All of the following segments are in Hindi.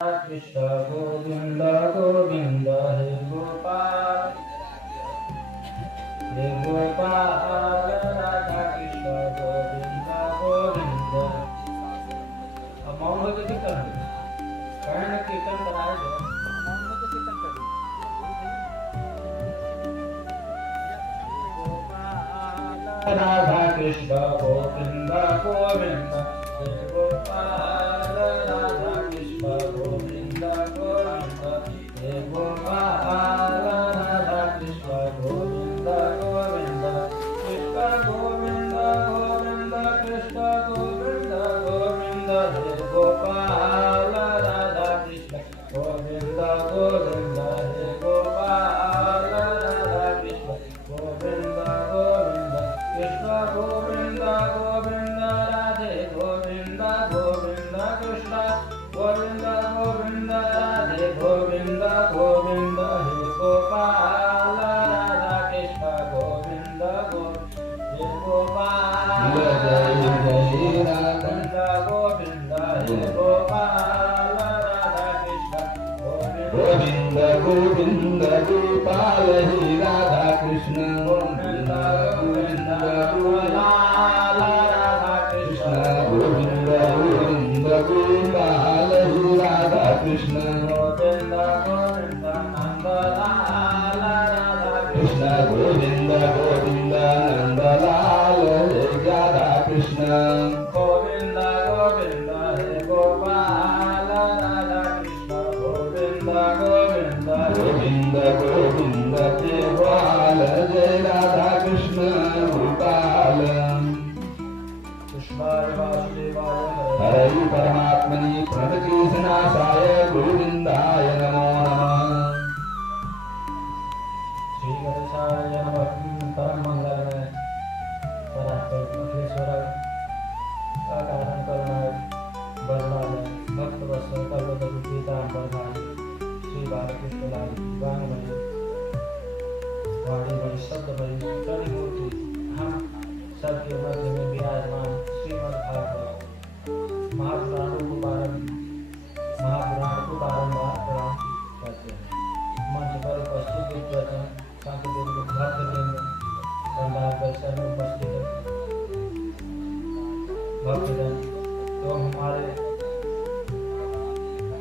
कृष्ण गोविंद गोविंद हे गोपाल राधा कृष्ण गोविंद गोविंद। अब मौन होकर कीर्तन कर्ण कीर्तन कराए जाए। राधा कृष्ण गोविंद गोविंद हे गोपाल राधा कृष्ण गोविंद गोविंद हे गोपाल राधा कृष्ण गोविंद गोविंद कृष्ण गोविंद गोविंद कृष्ण गोविंद गोविंद हे गोपाल राधा कृष्ण गोविंद गोविंद हे गोपाल राधा कृष्ण गोविंद गोविंद कृष्ण गोविंद गोविंद राधे गोविंद गोविंद कृष्ण गोविंद गोविंद राधे गोविंद गोविंद हे गोपाल राधा कृष्ण गोविंद गोविंद हे गोपाल गोविंद गोविंद हे गोपाल राधा कृष्ण गोविंद गोविंद गोपाल हे राधा कृष्ण गोविंद गोविंद गोपाल राधा कृष्ण गोविंद गोविंद गोपाल हे राधा कृष्ण गोविंद गोविंद नंदलाल राधा कृष्ण गोविंद गोविंद नंदलाल हे राधा कृष्ण गोविंद गोविंद हे गोपाल राधा कृष्ण गोविंद गोविंद गोविंद गोविंद गोपाल जय राधा कृष्ण गोपाल कृष्णाय वासुदेवाय हरे परमात्मने प्रणतकेशनाशाय गोविंदाय नमो नमः। श्री गणेशाय नमः। परम मंगलमय अखिलेश्वर अकारण करुणाय वरुणालय भक्त वत्सल कल्पतरु पीताम्बरधारी श्री बालकृष्ण लाल वांगमणि वाणीमणि शब्दमणि कलिमूर्ति हम सबके मध्य में विराजमान श्रीमद् भागवत महापुराण को बारंबार प्रणाम करते हैं। मंच पर उपस्थित विद्वजन संतदेव भक्तवृंद भंडार परिसर में उपस्थित भक्तजन एवं हमारे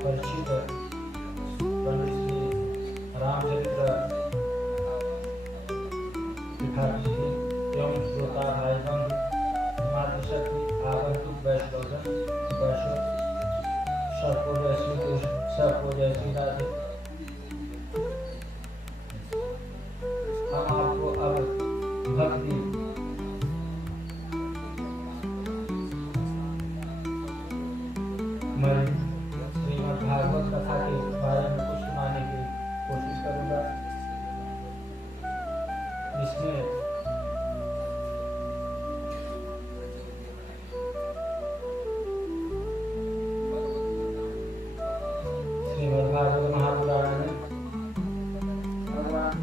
परिचित पंडित श्री रामचरित्र त्रिपाठी जी एवं श्रोता भाई बंधु मातृशक्ति आगंतुक वैष्णवजन वैष्णव सबको जय श्री कृष्ण सबको जय श्री राधे। हम आपको अब भक्ति मैं श्रीमद् भागवत कथा के बारे में कुछ सुनाने की कोशिश करूंगा, जिसमें श्रीमद् भागवत महापुराण में भगवान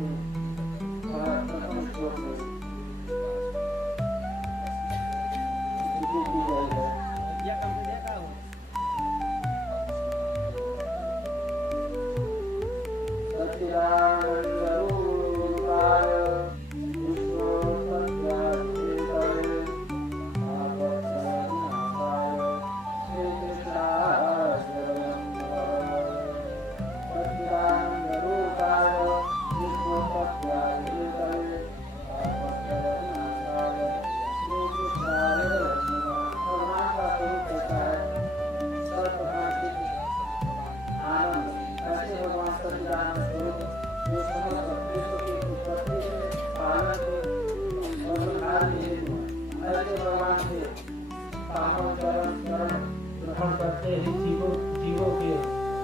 ग्रहण करते ही जीवों के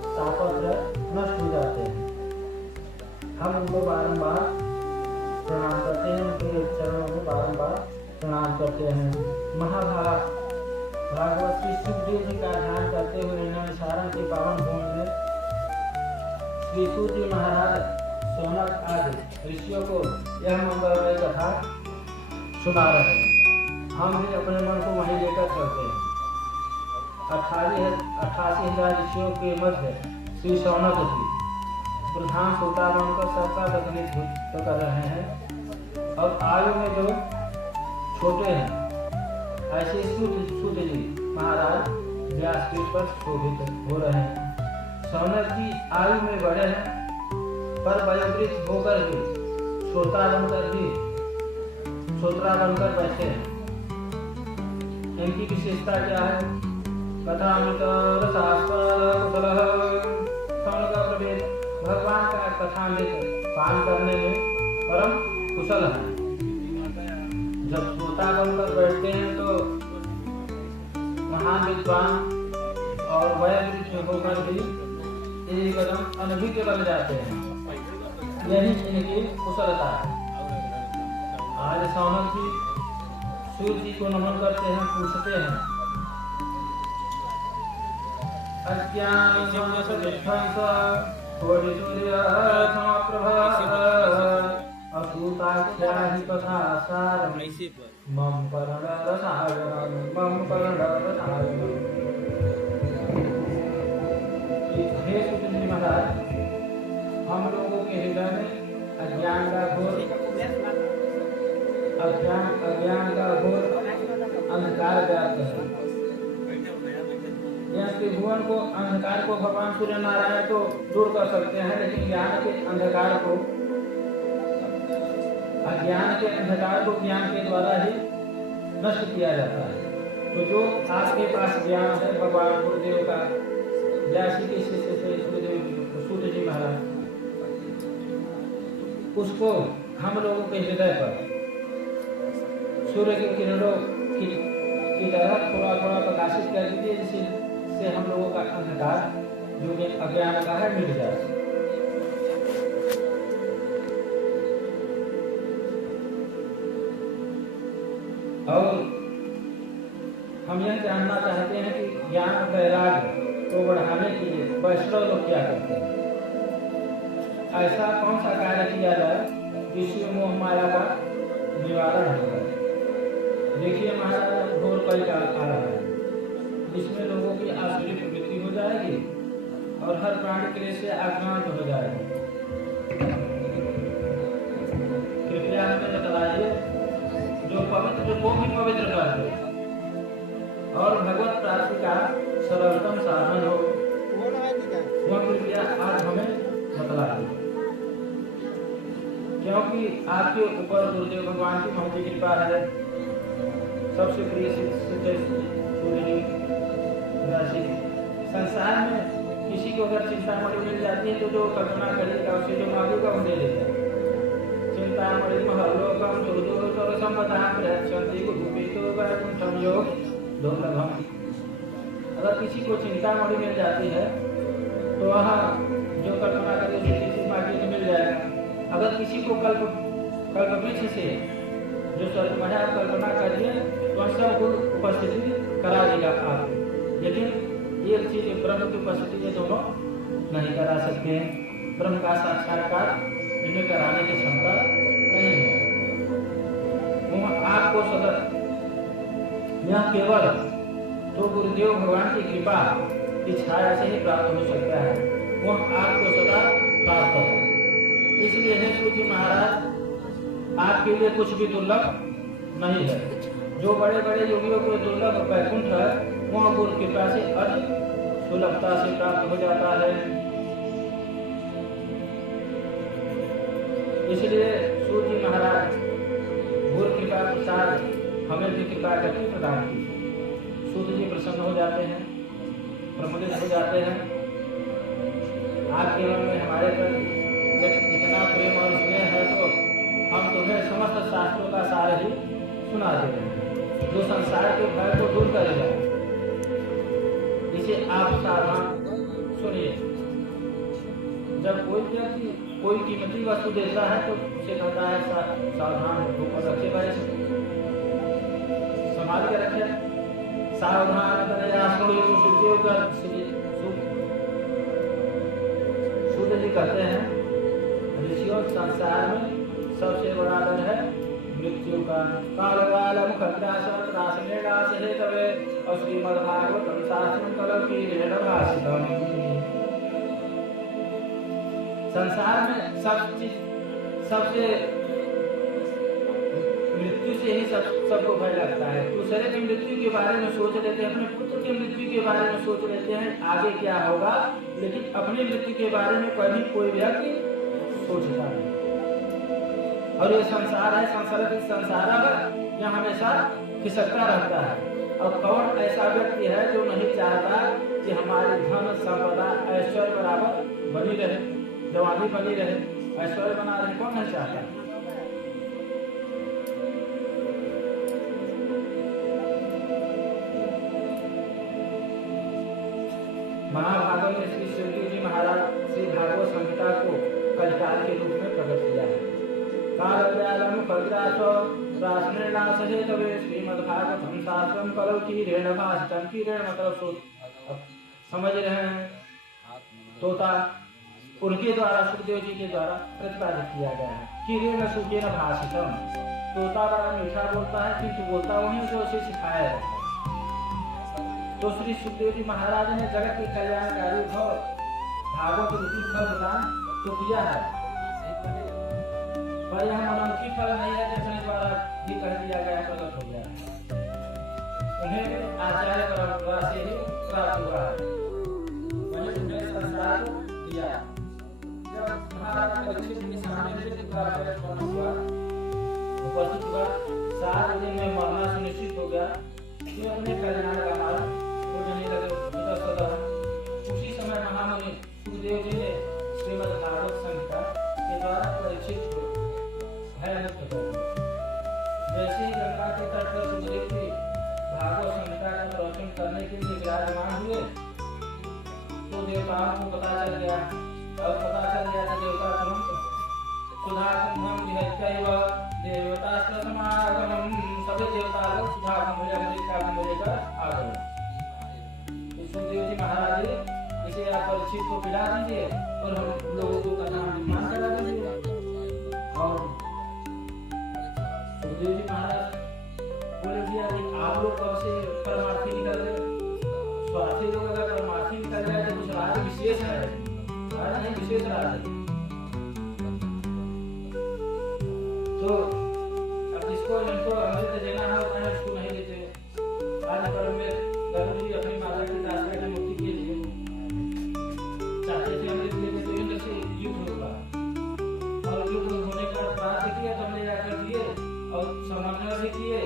तापत्र नष्ट हो जाते हैं। हम उनको बारंबार प्रणाम करते हैं, उनके चरणों में बारंबार प्रणाम करते हैं। भागवत की सुखदेव जी का ध्यान करते हुए नैमिषारण्य के पावन भूमि में श्री सूत जी महाराज सोनक आदि ऋषियों को यह मंगलमय कथा सुना रहे हैं। हम भी अपने मन को वहीं लेकर चलते हैं। 88,000 ऋषियों के मध्य श्री शौनक जी प्रधान श्रोता बनकर सबका प्रतिनिधित्व कर रहे हैं और आयु में जो छोटे हैं ऐसे सूत जी महाराज व्यासपीठ पर शोभित हो रहे हैं। शौनक जी आयु में बड़े हैं पर वयोवृद्ध होकर भी श्रोता बनकर बैठे हैं। इनकी विशेषता क्या है? कथामृत रसास्पद शौनक प्रभेद भगवान का कथामृत पान करने में परम कुशल है। जब श्रोता बनकर बैठते हैं तो महान विद्वान और वयोवृद्ध होकर भी एक कदम अनभिज्ञ बन जाते हैं। यही इनकी कुशलता है। आज शौनक जी सूर्य जी को नमन करते हैं, पूछते हैं मम कर्ण रसायनम मम कर्ण रसायनम। हे सूर्य जी महाराज, हम लोगों के हृदय में अज्ञान का घोर अंधकार व्याप्त है। यह त्रिभुवन को अंधकार को भगवान सूर्य नारायण तो दूर कर सकते हैं, लेकिन ज्ञान के अंधकार को ज्ञान के द्वारा ही नष्ट किया जाता है। तो जो आपके पास ज्ञान है भगवान गुरुदेव का, व्यासी के शिष्य से सूर्य जी महाराज, उसको हम लोगों के हृदय पर सूर्य की किरणों की तरह थोड़ा थोड़ा प्रकाशित कर दीजिए, जिससे हम लोगों का अंधकार जो अज्ञान का है मिट जाए। और हम यह जानना चाहते हैं कि ज्ञान वैराग्य को बढ़ाने के लिए वैष्णव लोग क्या करते हैं। ऐसा कौन सा कार्य किया जाए जिससे मोह माया का निवारण हो जाए। देखिए महाराज, घोर कलिकाल आ रहा है, जिसमें लोगों की आसुरी प्रवृत्ति हो जाएगी और हर प्राणी क्लेश से आक्रांत हो जाएगा। कृपया हमें बतलाइए जो को भी पवित्र कर दे और भगवत प्राप्ति का सरलतम साधन हो, वह कृपया आज हमें बतलाइए। क्योंकि आपके ऊपर गुरुदेव भगवान की बहुत कृपा है। सबसे प्रिय संसार में किसी को अगर चिंतामणि मिल जाती है तो जो कल्पना करेगा उसे जो मांगेगा वो दे देगा। चिंतामणि महलोकम दुर्लभम। अगर किसी को चिंतामणि मिल जाती है तो वह जो कल्पना करे उसे किसी मांगे तो मिल जाएगा। अगर किसी को कल्पवृक्ष से जो सर्वमया कल्पना करिए तो सब उपस्थिति करा देगा आप, लेकिन एक चीज ब्रह्म की उपस्थिति ये दोनों नहीं करा सकते हैं। ब्रह्म का साक्षात्कार इनमें कराने की क्षमता नहीं है। आपको सदा यह केवल तो गुरुदेव भगवान की कृपा की छाया से ही प्राप्त हो सकता है, वह आपको सदा प्राप्त है। इसलिए है सूर्य महाराज, आपके लिए कुछ भी दुर्लभ नहीं है। जो बड़े बड़े योगियों को दुर्लभ वैकुंठ है वह गुरु कृपा से अति सुलभता से प्राप्त हो जाता है। इसलिए सूर्य महाराज गुरु कृपा के साथ हमें भी कृपा करके प्रदान की। सूर्य जी प्रसन्न हो जाते हैं, प्रमुदित हो जाते हैं। आपके मन में हमारे पर इतना प्रेम और स्नेह है तो हम तुम्हें समस्त शास्त्रों का सार ही सुना देते हैं, जो संसार के भय को दूर करेगा। इसे आप सावधान सुनिए। जब कोई व्यक्ति कोई कीमती वस्तु देता है तो उसे कहता है सावधान ऊपर रखेगा, संभाल के रखे, सावधान सूर्य जी कहते हैं ऋषियों संसार में सबसे बड़ा डर है मृत्यु का। काल कालम खंडासन रासने रास है तवे और श्रीमद्भागवतम शास्त्रम कलकीरेण भाषितम। संसार में सबसे मृत्यु से ही सबको भय लगता है। दूसरे की मृत्यु के बारे में सोच लेते हैं, अपने पुत्र की मृत्यु के बारे में सोच लेते हैं आगे क्या होगा, लेकिन अपनी मृत्यु के बारे में कभी कोई व्यक्ति सोचता नहीं। और ये संसार है, संसार यह हमेशा खिसकता रहता है। और कौन ऐसा व्यक्ति है जो नहीं चाहता कि हमारी धन संपदा ऐश्वर्य बराबर बनी रहे, जवानी बनी रहे, ऐश्वर्य बना रहे, कौन नहीं चाहता। महाभारत में श्री सुखदेव जी महाराज श्री भागवत संहिता को कलिकाल के रूप में प्रकट किया है। कालव्यालम कविरासो रासनेनासहे तवे श्रीमद्भागवतम शास्त्रम कलकीरेण भाषितम। कीरेण मतलब समझ रहे हैं, तोता उनके द्वारा सुखदेव जी के द्वारा प्रतिपादित किया गया है। कीरेण सुखेन भाषितम। तोता बड़ा मीठा बोलता है किंतु बोलता वही जो उसे सिखाया है। तो श्री सुखदेव जी महाराज ने जगत के कल्याणकारी भागवत रूपी फल प्रदान तो किया है, पर यह मनोमुखी फल नहीं है जिसके द्वारा भी कह दिया गया प्रकट हो गया। उन्हें आचार्य परंपरा से ही प्राप्त हुआ है, वही उन्हें संसार को दिया। जब महाराज परीक्षित के सामने से प्राप्त हुआ, उपस्थित हुआ, 7 दिन में मरना सुनिश्चित हो गया। ये अपने कल्याण का मार्ग खोजने लगे। उसी समय महामुनि सुखदेव जी ने श्रीमद्भागवत संहिता के द्वारा परीक्षित को भयमुक्त कर दिया। जैसे ही गंगा के तट पर सुखदेव जी भागवत संहिता का प्रवचन करने के लिए विराजमान हुए, तो देवताओं को पता चल गया कि देवता तुरंत सुधा कुंभम विहत्यैव देवतास्त्र समागमम। सभी देवता लोग सुधा कुंभ लेकर आ गए। सुखदेव जी महाराज इसे आप परीक्षित को पिला दीजिए और हम लोगों को कथा निर्माण करा दीजिए। और सुखदेव जी महाराज बोले दिया कि आप लोग कब से परमार्थी निकल गए, स्वार्थी लोग अगर परमार्थी निकल गए तो कुछ राज विशेष है, नहीं विशेष राज है। तो अब जिसको इनको अमृत देना होता है उसको नहीं देते। आज पर में गरुड़ जी अपनी माता की दासता की मुक्ति के लिए चाहते थे अमृत देने, तो इंद्र से युद्ध होगा और युद्ध होने का प्रार्थ किया तो हमने जाकर दिए और समन्वय भी किए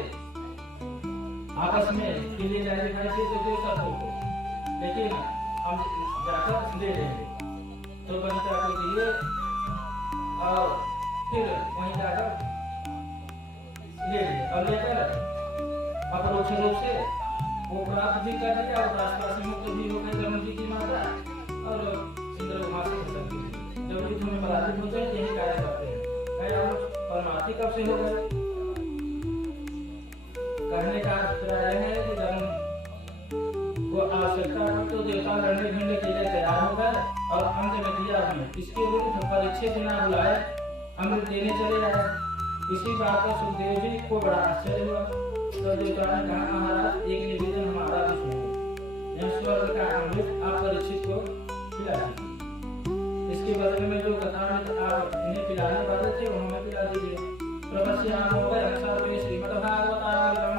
आपस में के लिए जाए दिखाई थे तो सबको, लेकिन हम जाकर दे देंगे। तो बनिता को दिए और फिर वहीं जाकर ले लिए और लेकर अपरोक्ष रूप से वो प्राप्त भी कर दिया और रास्ता से मुक्त भी हो गए गरुड़ जी की माता और इंद्र वहां से खत्म हुई। जब युद्ध में पराजित होते हैं यही कार्य करते हैं। परमार्थी कब से हो गए? कहने का अभिप्राय है कि जब वो आवश्यकता हुई तो देवता लड़ने भिड़ने के लिए तैयार हो गए और अंत में दिया हमें। इसके विरुद्ध परीक्षित बिना बुलाए अमृत देने चले आए। इसी बात पर सुखदेव जी को बड़ा आश्चर्य हुआ। तो देवता ने कहा महाराज एक निवेदन हमारा भी सुनो, यह स्वर्ग का अमृत आप परीक्षित को पिला दीजिए। इसके बदले में जो कथा आप इन्हें पिलाने वाले थे वो हमें पिला दीजिए। अनुसार में श्रीमद्भागवतम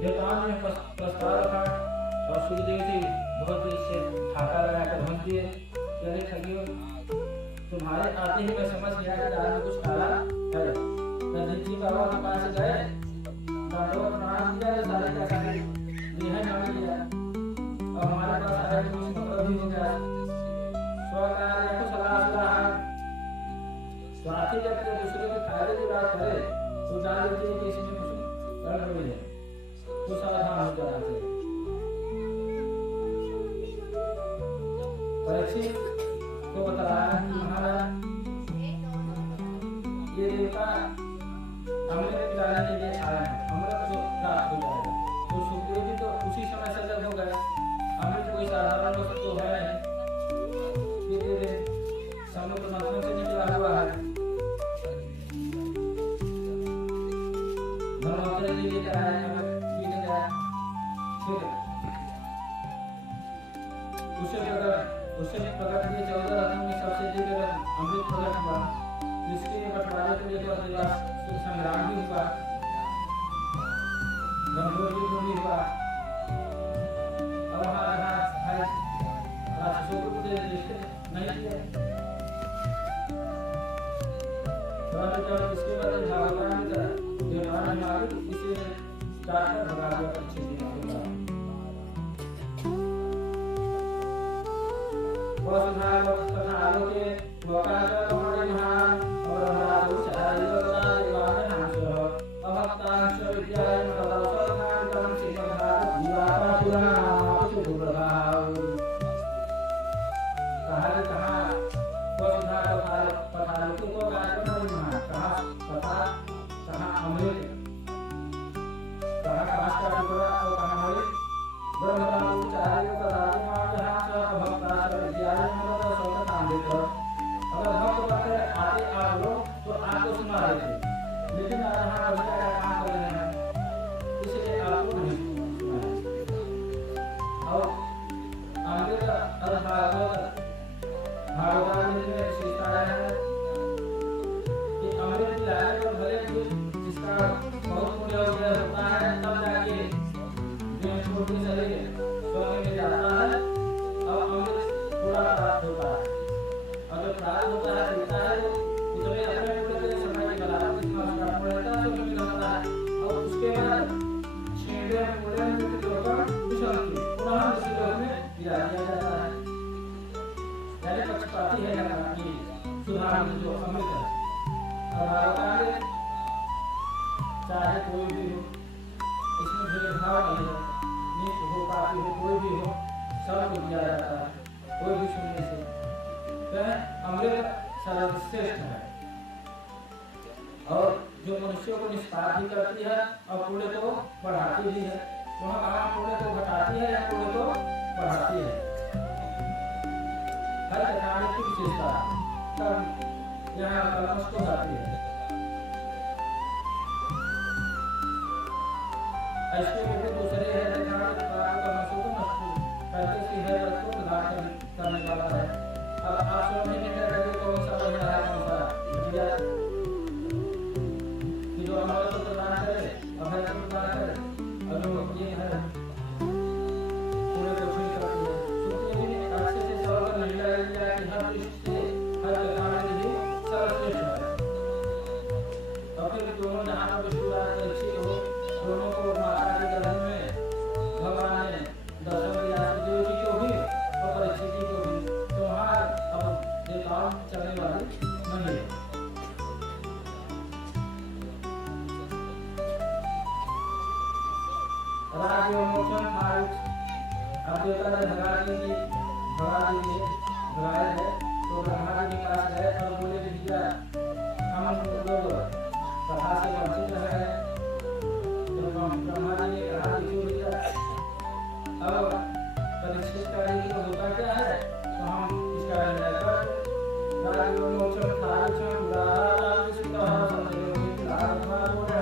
देवताओं ने प्रस्ताव रखा और सुखदेव जी बहुत देर से ठाका लगाकर हंस दिए। अरे ठगियो, तुम्हारे आते ही मैं समझ गया कि दाल में कुछ काला है। नंदी जी बाबा के पास गए, दादों प्रणाम किया, सारे का सारे देह नाम लिया और हमारे पास आया तो कुछ मतलब भी हो गया। स्वकार या तो सलाह स्वार्थी जब दूसरे के फायदे की बात करे तो जान लेते हैं कि इसमें कुछ गड़बड़ी है, तो सावधान हो जाना चाहिए। परीक्षित को बताया कि महाराज ये देवता अमृत पिलाने के लिए आए हैं, अमृत को प्राप्त हो जाएगा। तो सुखदेव जी तो उसी समय सजग हो गए। अमृत कोई साधारण वस्तु तो है नहीं, समुद्र मंथन से निकला हुआ है। धर्मोत्तरी जी लेकर आए, पीने गए उससे प्रकट किए 14 रत्नों में सबसे दिव्य रत्न अमृत प्रकट हुआ, जिसके बंटवारे के लिए संग्राम भी हुआ, गंभीर युद्ध भी हुआ। और राक्षसों को नहीं किया। इसके बाद भगवान का व्यवहार हमारे इसे स्टार्ट कर भगा दिया अच्छे से बहुत सुधार तथा आलोक के मौका का हमारे महान और हमारा उच्चारण का दिवान नाम से हो अभक्तांश विद्यालय में प्रदर्शन काम से प्रभाव जीवात्मा पुराण शुभ प्रभाव कहा बहुत सुधार तथा आलोक को कार्यक्रम महान कहा तथा कहा अमृत कहा काश का टुकड़ा और कहा हमारे ब्रह्म उच्चारण का अगर भक्त बनकर आते आप लोग तो आपको सुना देते, लेकिन यहाँ का काम कर रहे हैं इसलिए आपको नहीं सुना। और अमृत और भागवत में विशेषता है कि अमृत पिलाने पर भले जिसका बहुत पुण्य हो गया होता है तब जाके जो छोटे शरीर सोने में जाता है और अमृत थोड़ा प्राप्त होता है। अगर प्राप्त होता है पीता है तो उसमें अपने पूरे समय की बलावट जितना उसका रहता है उसमें रहता है और उसके बाद छेड़े पूरे में कुछ लोग पुनः दूसरे लोग में गिरा दिया जाता है। यानी पक्षपाती है अपनी सुधार जो अमृत है। और भागवत चाहे कोई भी हो इसमें भेदभाव नहीं है, नीच हो पापी हो कोई भी हो सबको दिया जाता है, कोई भी सुनने से अमृत सर्वश्रेष्ठ है। और जो मनुष्यों को निष्पाप भी करती है और पुण्य को बढ़ाती भी है। वहाँ कहाँ पुण्य को घटाती है या पुण्य को बढ़ाती है। हर कथा में की विशेषता तब यहाँ कलमश को जाती है। ऐसे बेटे दूसरे है देखा कलमशों को नष्ट करके सीधे रथ को प्रदान करने वाला है। अब आप समझ नहीं करके कौन सा बढ़िया है कौन सा घटिया कि जो हमारे को प्रदान करे अभय को प्रदान करे और जो ये है पूरे को छुई करती है। सुखी ने अच्छे से सरल कर नहीं लगाया कि हर दृष्टि से हर कथा में भी सर्वश्रेष्ठ है। और फिर दोनों जहाँ पर विश्वास अच्छी हो दोनों को माता के गर्भ में भगवान ने दर्शन दिया देव जी को भी और परीक्षित जी को भी। तो वहाँ अब ये काम चलने वाली नहीं है। राज्य मोचन आयुष अब देवता ने भगा दीजिए भगाया है तो ब्रह्मा जी के पास गए और बोले भैया हम लोग कथा से वंचित रह गए। ब्रह्मा जी ने कहा क्यों भैया अब परीक्षित कार्य की होता क्या है तो हम इसका निर्णय कर राजमोचन खारिचन राज सीता संदेह में लाभमा बोले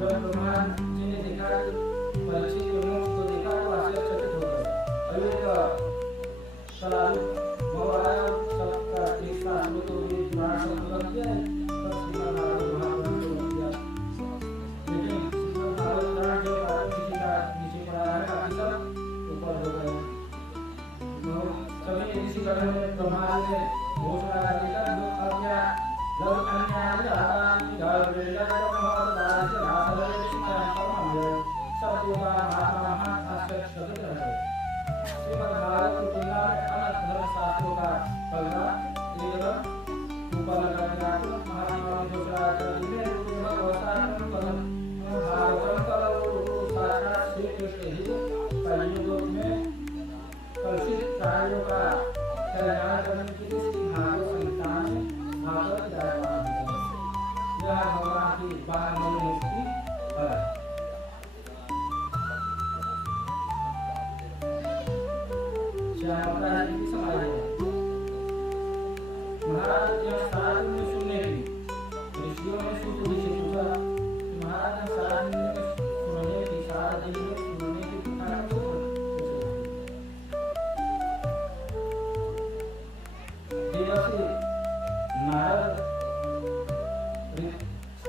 जब ब्रह्मा जी ने देखा कि परीक्षित के मोक्ष को देखा तो आश्चर्यचकित हो गए। अभी का सलालू भगवान सबका एक साथ में तो ये पुराण सब कर दिया है बस सीता नारायण महापुराण को दिया। लेकिन सीता नारायण जो किसी का नीचे पड़ा है बाकी सब ऊपर हो गए। तो सभी इसी कारण में ब्रह्मा जी ने घोषणा कर दी जो आज्ञा जब अन्याय आता घर बेला का महादार से हासिल है सब देवता महात्मा महान आश्चर्य शब्द रहे। श्रीमद् भागवत की तुलना में अनेक धर्म शास्त्रों का फलना एकदम ऊपर लगा दिया महात्मा ने घोषणा कर दी है भागवतम करो साक्षात श्री कृष्ण ही कलयुग में कलुषित कार्यों का कल्याण करने के लिए श्री भागवत संहिता में भागवत विराजमान है। यह भगवान की बारहवीं मुक्ति है। महाराज यह सारा दिन में सुनने की ऋषियों ने सूत्र से पूछा महाराज सारा दिन में सुनने की सारा दिन में सुनने की कथा देवसी नारद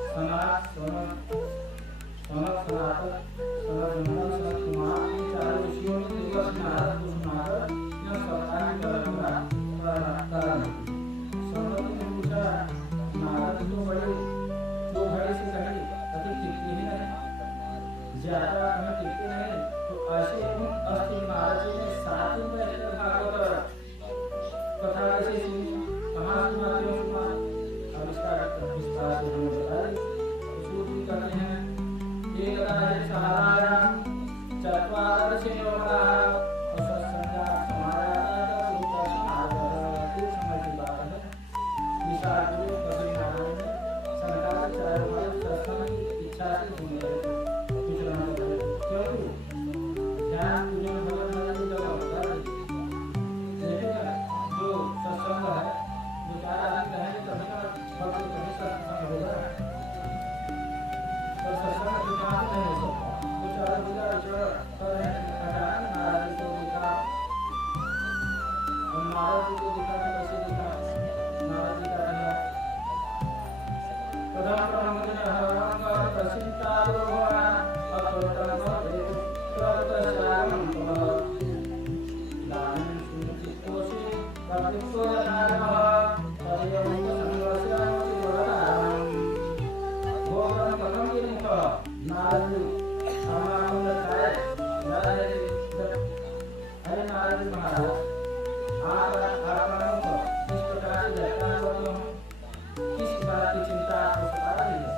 सनातन कुमार इन चारों ऋषियों ने देवसी नारद को सुनाकर यह सत्कार कारण सनत ने पूछा, नारद तो बड़े दो घड़ी से कहीं अति टिकते ही नहीं, ज्यादा हमें टिकते नहीं, तो ऐसे उन अस्ति नारद जी ने 7 दिन बैठकर भागवत कथा कैसे सुनी, कहाँ सुना, क्यों सुना, अब इसका विस्तार से हमें बताइए। सूर्य कहते हैं एक राज सहारा चत्वार से योगा और सत्संगा समाया कुछ समय की बात है। विशाल गुरु कभी नारायण ने शंकराचार्य को सत्संग की इच्छा से सुनी है विचरण करें, क्योंकि ध्यान पूजन भगवान की जगह होता है। देखिएगा जो सत्संग है, जो 4 आदमी कहेंगे तभी ना भक्त कभी सत्संग होगा, और सत्संग विचार नहीं हो सकता। तो 4 विचार कर रहे हैं, नाराज को दिखा, और नाराज को दिखा तो कैसे दिखा, नाराज जी का कहना प्रधान ब्रह्मजन हरंग प्रसिद्धा भगवान अतोतंग देव प्रतश्यामं तमः दानं सुचितोषि कपितो नामः तदेवं संवत्सरं वरदानं भोगं कथं किमुख नारद समानंद काय हरे नारद महाराज आपका मुख इस प्रकार से लटका हुआ क्यों है? किस बात की चिंता आपको सता रही है?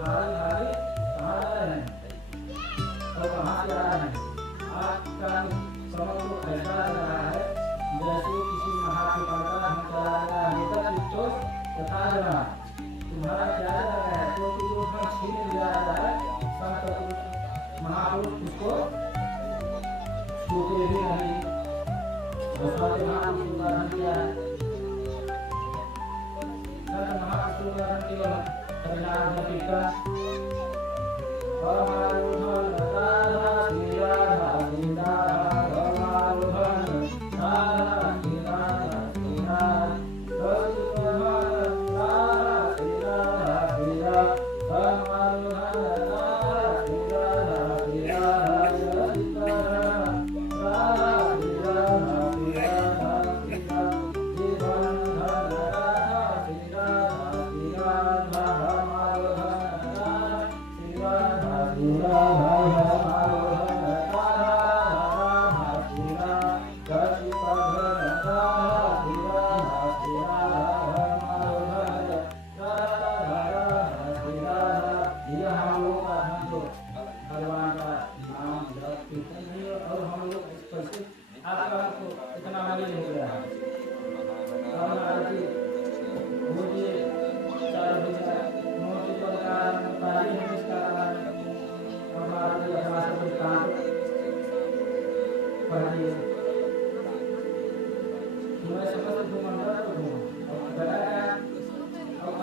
भारी भारी कहाँ जा रहे हैं और कहाँ से आ रहे हैं? आपका समझ को ऐसा लग रहा है जैसे किसी महाकृपा का हम चला रहा है तथा जना तुम्हारा क्या लगा है, क्योंकि जो छीन लिया जाए संत महापुरुष उसको छूते भी नहीं। महापुरुष उदाहरण किया है, संत महापुरुष उदाहरण केवल हरिनाम कीर्तन परमारूढ़ राधा श्री राधा श्री राधा परमारूढ़ राधा श्री राधा श्री राधा राधा श्री राधा श्री राधा परमारूढ़ राधा श्री राधा श्री राधा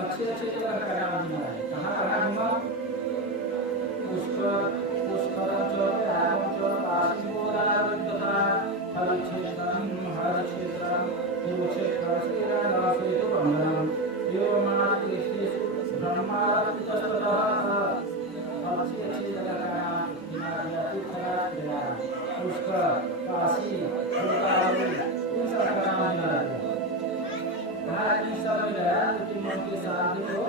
अच्छे जगह का नाम घुमा है। कहाँ कहाँ घुमा? पुष्कर पुष्करम चौक राम चौक आशीष बोला तथा हर क्षेत्रम यो क्षेत्र श्री राम सेतु बंधनम यो मानति स्थित ब्रह्मादि तस्ततः अच्छी जगह का नाम बिना तीर्थ गया पुष्कर काशी गोदावरी इन सब का नाम बिना कहा कि सब गया लेकिन मन के साथ को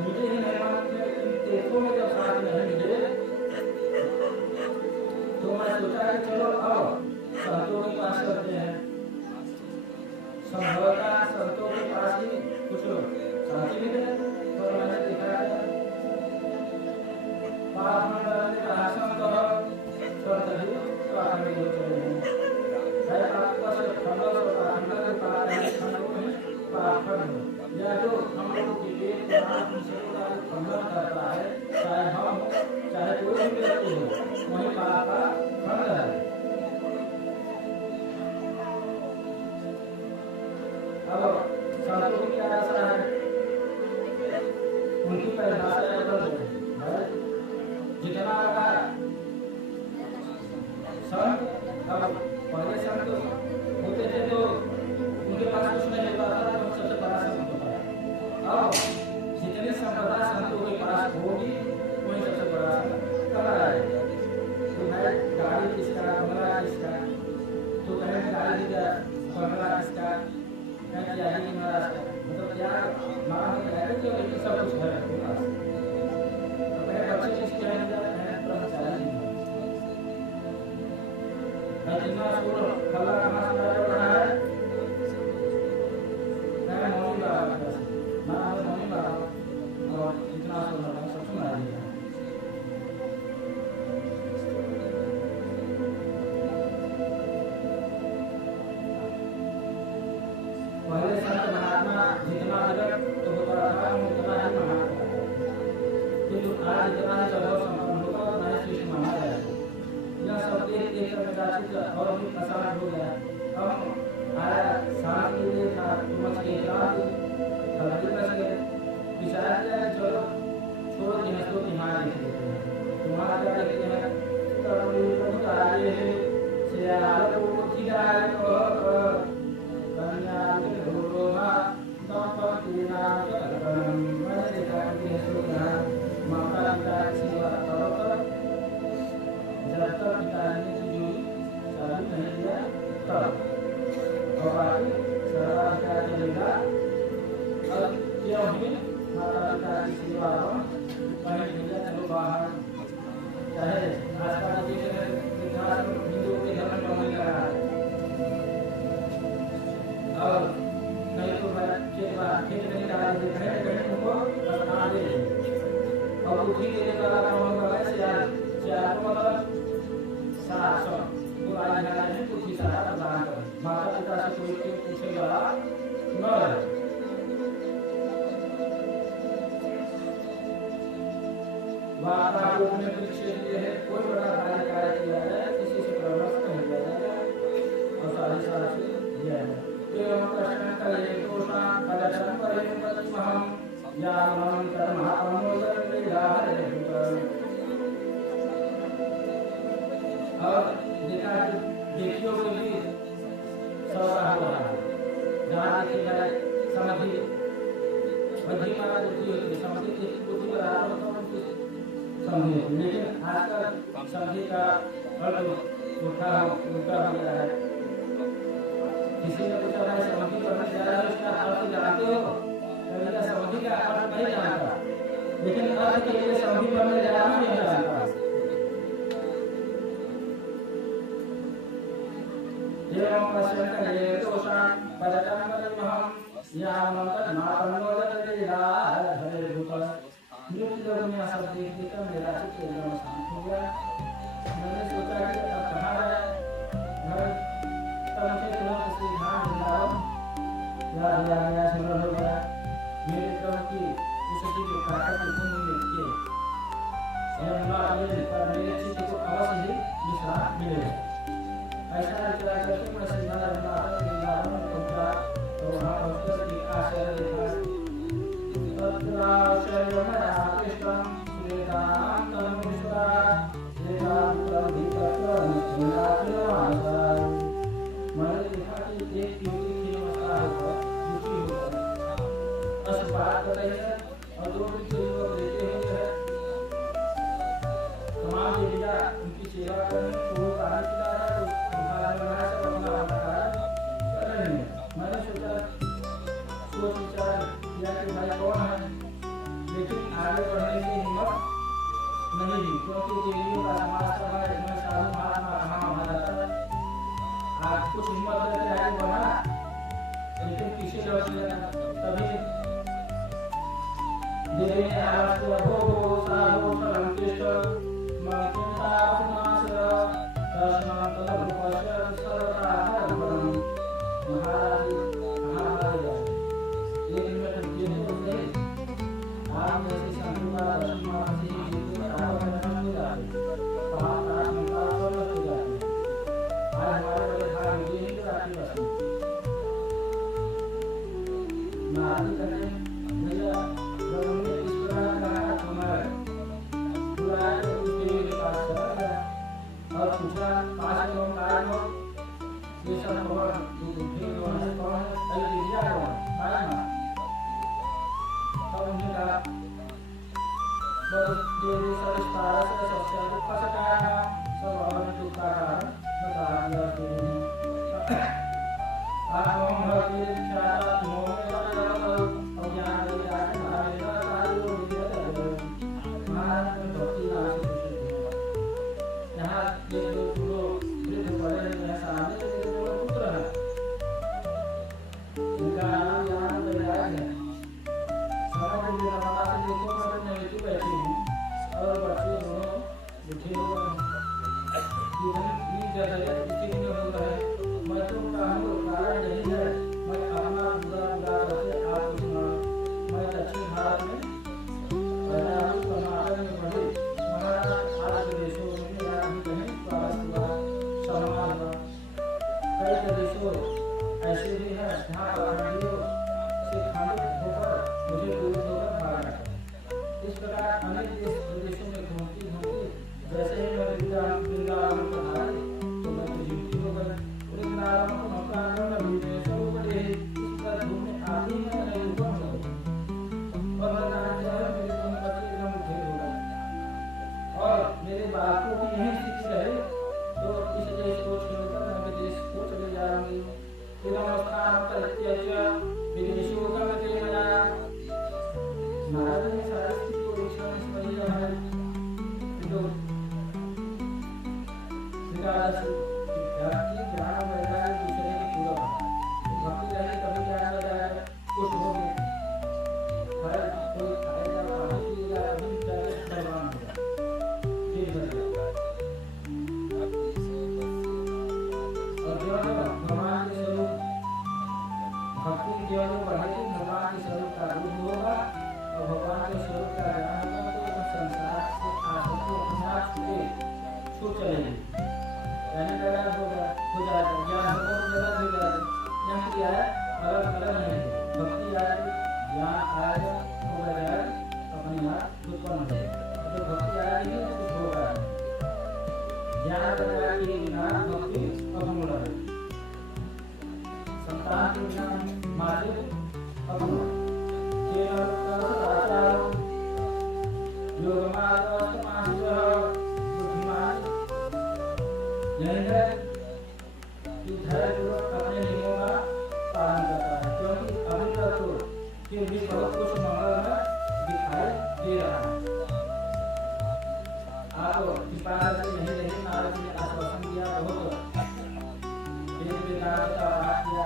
मिले ही नहीं, मन के तीर्थों में जब साथ नहीं मिले तो मैं सोचा कि चलो आओ संतों के पास करते हैं। संभवतः संतों के पास ही कुछ लोग साथी मिले, और मैंने देखा कि पाप मंडल ने कहा संतों पर तभी पाप में हो चले हैं। है आपका से खंडों और खंडों के पास है खंडों में पाप खंड या जो हम लोगों के लिए पाप से का खंडन करता है, चाहे हम चाहे कोई भी व्यक्ति हो, वही पाप का खंड है। अब संतों की क्या आशा है, उनकी परिभाषा है जितना लगा संत। अब पहले संत होते थे तो उनके पास कुछ नहीं होता जितना विरक्त होता था उतना ही महान था, किंतु आज जितना ही वैभव संपन्न होगा उतना ही श्रेष्ठ माना जाएगा। यह सब देख कर मेरा चित्त और भी प्रसन्न हो गया। अब आया शांति के लिए था, तुम के इतराज हल्दी बच गए। विचार किया चलो छोड़ो जिन्हें तो यहाँ देख लेते हैं। तुम्हारा क्या देखते हैं? प्रभु आगे है श्याल को खिलाए कन्या के ढोलोमा दंपति नाम कलकम। मैंने देखा कि यहाँ माता पिता की सेवा करो तब, जब तक पिताजी ने जोड़ी चालू नहीं किया तब, और बाकी सर्वाधिकारी मिला। अब क्यों ही माता पिता की सेवा कहीं भैया चलो बाहर, चाहे आजकल हिंदुओं के धर्म में नहीं लगा है, और नहीं तो खेत में डाल देते हैं कहीं उनको बना दे और उठी देने का काम कर रहे सियार को मतलब सात सौ वो आज लगा है कुछ ही सारा प्रदान कर माता पिता से कोई के पूछेगा न रहे। माता को अपने पीछे दिए है, कोई बड़ा कार्य किया है किसी से परामर्श नहीं किया जाएगा और सारी से दिया है। एवं प्रश्न करे दोषान पदचन करे प्रतिमहम यामं कर्मात्मोदर विराहरे और देखा देखियो के लिए सौरा हुआ है जहाँ देखिए समाधि बधी मारा बुद्धि होती है, समाधि देखी बुद्धि पर आराम होता है समझे, लेकिन आजकल समझे का अर्थ उल्टा हो गया है। किसी ने पूछा भाई समाधि करने जा रहे हो इसका अर्थ जानते हो? कभी समाधि का अर्थ नहीं जानता, लेकिन अर्थ के लिए समाधि करने जा रहा नहीं जानता। एवं पश्चिम का ये दोषान पदचन परिमहम यामं कर्मात्मोदर विराहरे भूतल। मृत्यु लोग में सब देख देकर मेरा चित्त एकदम शांत हो गया। मैंने सोचा कि अब कहाँ है घर, तब से तुरंत से ध्यान दिलाओ याद आ गया, स्मरण हो गया मेरे क्रम की उसकी जो खाकर के तुम लिखिए मेरे चित्त को अवश्य ही विश्राम मिलेगा। ऐसा विचार करके मैं सीधा वृंदावन में पहुंचा तो वहाँ पहुंचकर एक आश्चर्य देखा। मैंने देखा कि एक युवती की अवस्था होकर दुखी होकर बात कर रही है और दो युवक लेते हुए है। तमाम देवियाँ उनकी सेवा करने को खाना खिला रहा है, सब अपना कर रही है। मैंने सोचा सोच विचार किया कि भाई कौन है, लेकिन आगे बढ़ने की हिम्मत नहीं दी, क्योंकि देवियों का समाज का है, इसमें साधु महात्मा कहाँ वहाँ जाता है। आज कुछ हिम्मत करके आगे बढ़ा, लेकिन पीछे लौट गया। तभी देवी ने आवाज किया, हो साधु शरण कृष्ण मकिंता पुनास दर्शन तलब पश्चात सर्वथा परम। महाराज कहाँ मारे गए? एक मिनट जीने को नहीं, आप जैसे संतों का दर्शन मानते ही जीते आप दर्शन हो जाते, पाप रात में का सब हो जाते। आज हमारे बड़े भाग ये ही तो राखी बस नाती करने भैया जब हमने इस प्रकार कहा तुम्हारे बुलाया तो उसके लिए पास चला गया और पूछा 5 लोग आए हो ये सब खबर फिर कौन है अरे दिया कौन आया ना। तब उन्होंने कहा बस देवी सर इस तारा से सबसे अधिक फंसकाया सब और दुख का कारण बता दिया देवी। आज हम घर के ख्याल मोह में पड़ जाओ और यहाँ ले जाके हमारे का सारी वो विद्या कर महाराज में भक्ति नाश यहाँ ये जो लोग वृद्ध बड़े हैं सामने के जो पुत्र है उनका नाम यहाँ बैराग है। समय को मेरा माता से देखो मैं नहीं तो बैठी हूँ और बच्चे दोनों उठे हो गए। जीवन की जगह किसी ने हो रहा है तो ऐसे भी है जहाँ पाखंडियों से खंडित होकर मुझे दूर होकर भाग जाता है। इस प्रकार अनेक देश प्रदेशों में घूमती घूमती जैसे ही मैं वृंदावन पर आई तो मैं तो युक्ति हो गई। वृंदावन को मकान में भुवनेश्वर बड़े इस पर घूमने आती ही मैं ऊपर हो गई और मैं जानते हैं मेरे दोनों बच्चे एकदम ढेर हो गए और मेरे बालकों की यही स्थिति रहे तो इस देश को छोड़कर मैं विदेश को चले जाऊंगी। विदेशियों का मैं चले जाया महाराज ने सारी स्थिति को ईश्वर ने समझ लिया है तो विद्यार्थी ज्ञान वैसा है दूसरे की पूरा भक्ति रहे कभी ज्ञान वैसा कुछ हो गया हर कोई खाएगा पानी पिएगा कभी जाके बर्बाद होगा फिर बनेगा और जो भगवान के स्वरूप भक्ति जो बढ़ेगी भगवान के स्वरूप का रूप होगा और भगवान के स्वरूप का ज्ञान होगा तो संसार से आसक्ति अपने आप छूट चलेगी यानी ज्ञान हो जाएगा ज्ञान होगा तो जगत हो जाएगा। यहाँ क्या है अलग अलग नहीं है भक्ति आएगी ज्ञान आएगा हो जाएगा अपने आप उत्पन्न हो जाएगा तो भक्ति आएगी तो कुछ होगा ज्ञान के बिना भक्ति अपूर्ण है संतान के बिना मार्ग अपूर्ण केवल आचार योग मार्ग बुद्धिमान यही है कि धैर्यपूर्वक अपने नियमों का पालन करता है क्योंकि अभी तक तो फिर भी बहुत कुछ मंगल में दिखाई दे रहा है। आप कृपा करके नहीं रहे नारद जी ने आश्वासन दिया बहुत वेद वेदांत का पाठ किया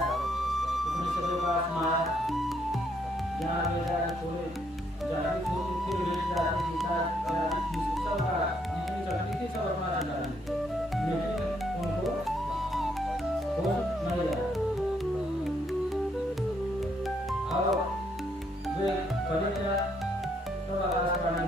उपनिषदों का स्मरण ज्ञान वेदांत छोड़े जाति छोड़ फिर वेद जाति गीता सब का जितनी शक्ति थी सब अपना डाली लेकिन उनको होश नहीं आया। अब वे बड़े तब आकाशवाणी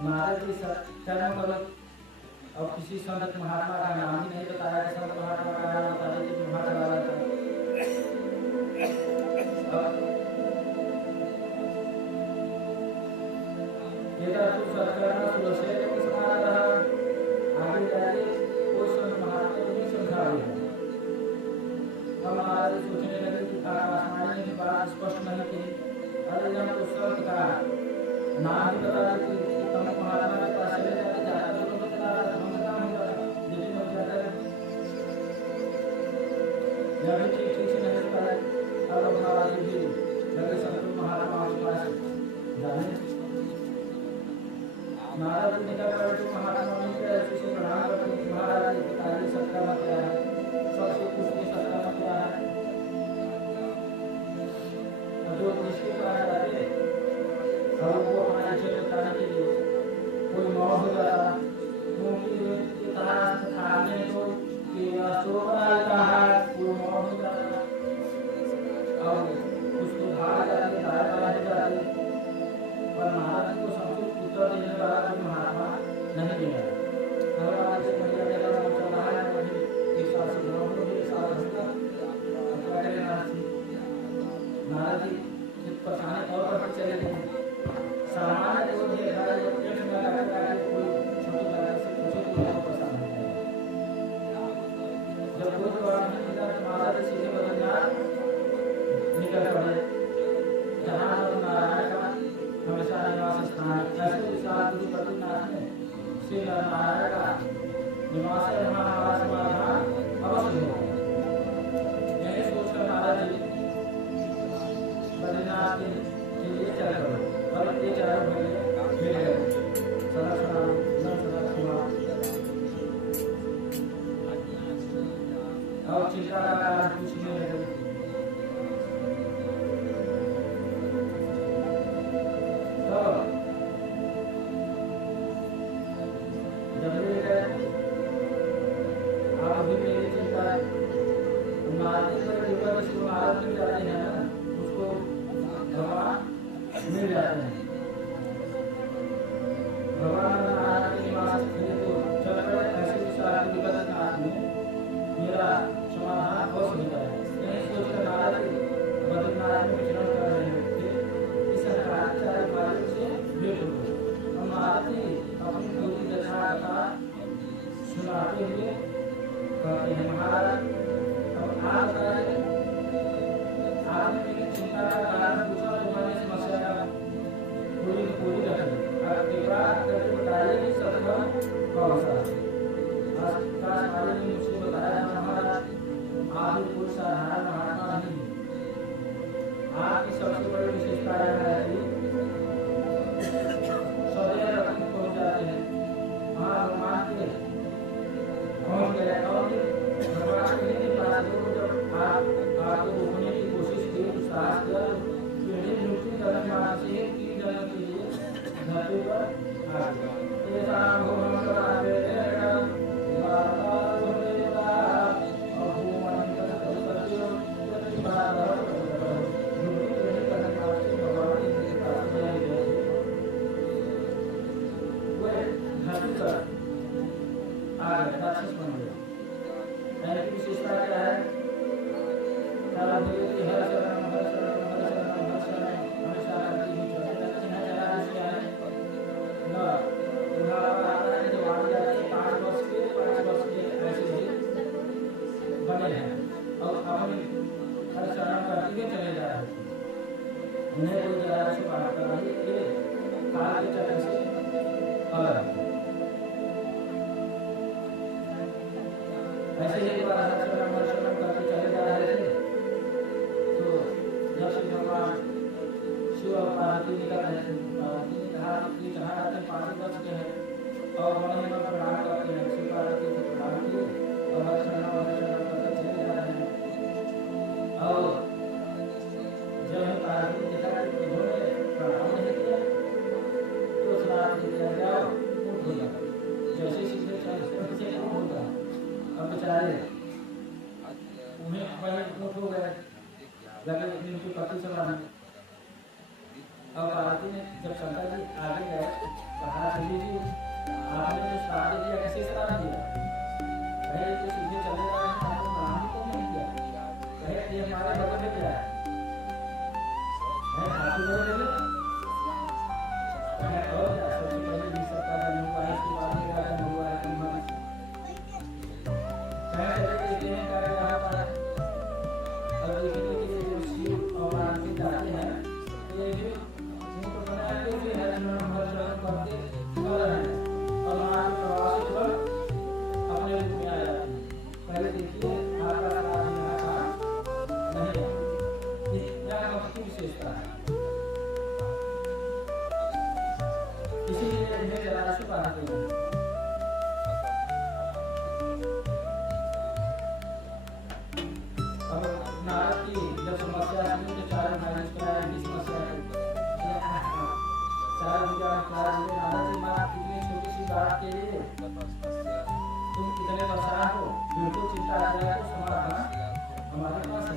महाराज जी कर्म करो और किसी संत महात्मा का नाम ही नहीं बताया कि संत महात्मा का नाम बता दीजिए महात्मा वाला था ये तो सरकार सुरक्षा को समान रहा आगे जाके कोई संत महात्मा को नहीं समझा रहे हम महाराज सोचने लगे कि आकाशवाणी की बात स्पष्ट नहीं थी अरे जब उस संत का नाम ही बता देते महात्मा के पास चले जाते जाते लोग बता रहा हम काम होगा लेकिन हम जाते हैं जब ठीक ठीक से नहीं पता अब महाराज जी लगे संत महात्मा के पास जाने महाराज जी ने कहा तो महात्मा ने क्या ऐसे प्रणाम करते महाराज जी बताइए सबका मत क्या है सबसे पूछने सबका मत क्या है जो जिसके पास जाते और वो अपना इच्छा बताने के लिए कोई मौत हो जाता क्योंकि इतिहास खाने को कि सोना कहा कोई मौत हो जाता और उसको भाग जाते दाएं बाएं हो जाते पर महाराज को सबको उत्तर देने वाला कोई महात्मा नहीं मिला महाराज से बढ़िया मेरा नाम चल रहा है वही एक साल से नौ हो एक साल हंसता क्या करें महाराज जी परेशानी और बढ़ते चले गए सामान्य जो भी है एक लगा करता है कोई छोटी लगा से पूछे तो वो परेशान हो जाएगा जब कोई जवाब नहीं मिला तो महाराज सीधे बदलना निकल पड़े जहाँ नारायण का हमेशा निवास स्थान ऐसे विशाल गुरु पतिनाथ ने श्री नारायण का निवास है हमारा समाधान अवश्य होगा। यही सोचकर नारद जी बद्रीनाथ के लिए चल पड़े और ये चारों मिल गए। और चिंता का कारण कुछ नहीं रहे। तो जब ये गए आप भी मेरी चिंता मारने पर केवल इसको नारद मिल जाते हैं ना, उसको भगवान मिल जाते हैं। भगवान नारायण के निवास थे तो चल पड़े। ऐसे विचार की विगत नाथ में मेरा समाधान हो सकता है। यही सोचकर नारद बद्रीनाथ में विचरण कर रहे थे। इस शंकराचार्य वाले से भेंट हो गई और नारद जी अपनी पूरी दशा का सुनाते हुए कहते हैं, महाराज अब आप बताइए, आपने मेरी चिंता का कारण पूछा तो मैंने समस्या का पूरी रखी। कृपा करके बताइए कि सदगुण कौन सा है। आकाश वाले ने मुझे बताया, महाराज आप कोई साधारण महात्मा नहीं है। आपकी सबसे बड़ी विशेषता यह है कि सदैव रत्न पहुंच जाते हैं। वहाँ भगवान के पहुंच गए और भगवान के पास जब आपको रोकने की कोशिश की, साहस किया, मृत्यु करने वाले से 3 जन्म के लिए धरती पर आ गया। विशेषता क्या है? चले जा रहे उन्हें कोई जरा से बात कर रही है काल के चक्र से अलग। ऐसे ही एक बार दर्शन करके चले जा रहे थे तो जब श्री भगवान शिव और पार्वती निकल रहे थे, पार्वती ने कहा कि जहाँ रहते 5 वर्ष के हैं और वहीं पर प्रणाम करते हैं। शिव पार्वती को प्रणाम किए और दर्शन करके चले जा रहे हैं। और जब पार्वती ने देखा कि इन्होंने प्रणाम नहीं किया तो स्नान किया, जाओ उठ हो जाओ। जैसे सीधे से उठ होगा, अब बेचारे उन्हें वही उठ हो गए, लगे उनके पति समान। अब पार्वती ने जब शंकर जी आगे गए कहा, जी आपने जो श्राप दिया कैसे श्राप दिया? कहे तो सीधे चले गए, आपको प्रणाम क्यों नहीं किया? कहे ये हमारे बगल में क्या है? आपके बगल में और सबसे पहले भी सबका जन्म हुआ है, इसके बाद मेरा जन्म हुआ है। देखते हैं क्या क्या होता है। अब देखने के लिए जो शिव और पार्वती जाते हैं ये भी उनको बनाते हुए हरिनाम करते और वहाँ के प्रवासी पर अपने रूप में आ जाते हैं। पहले देखिए आपका श्राप यहाँ का नहीं है, यह भक्ति विशेषता है। इसीलिए इन्हें जलाशु कहते हैं। नारद की जब समस्या सुनी तो चारों भाई की समस्या नारद जी बात इतनी छोटी सी बात के लिए तुम कितने परेशान हो, बिल्कुल चिंता करें तो समाधान हमारे पास है।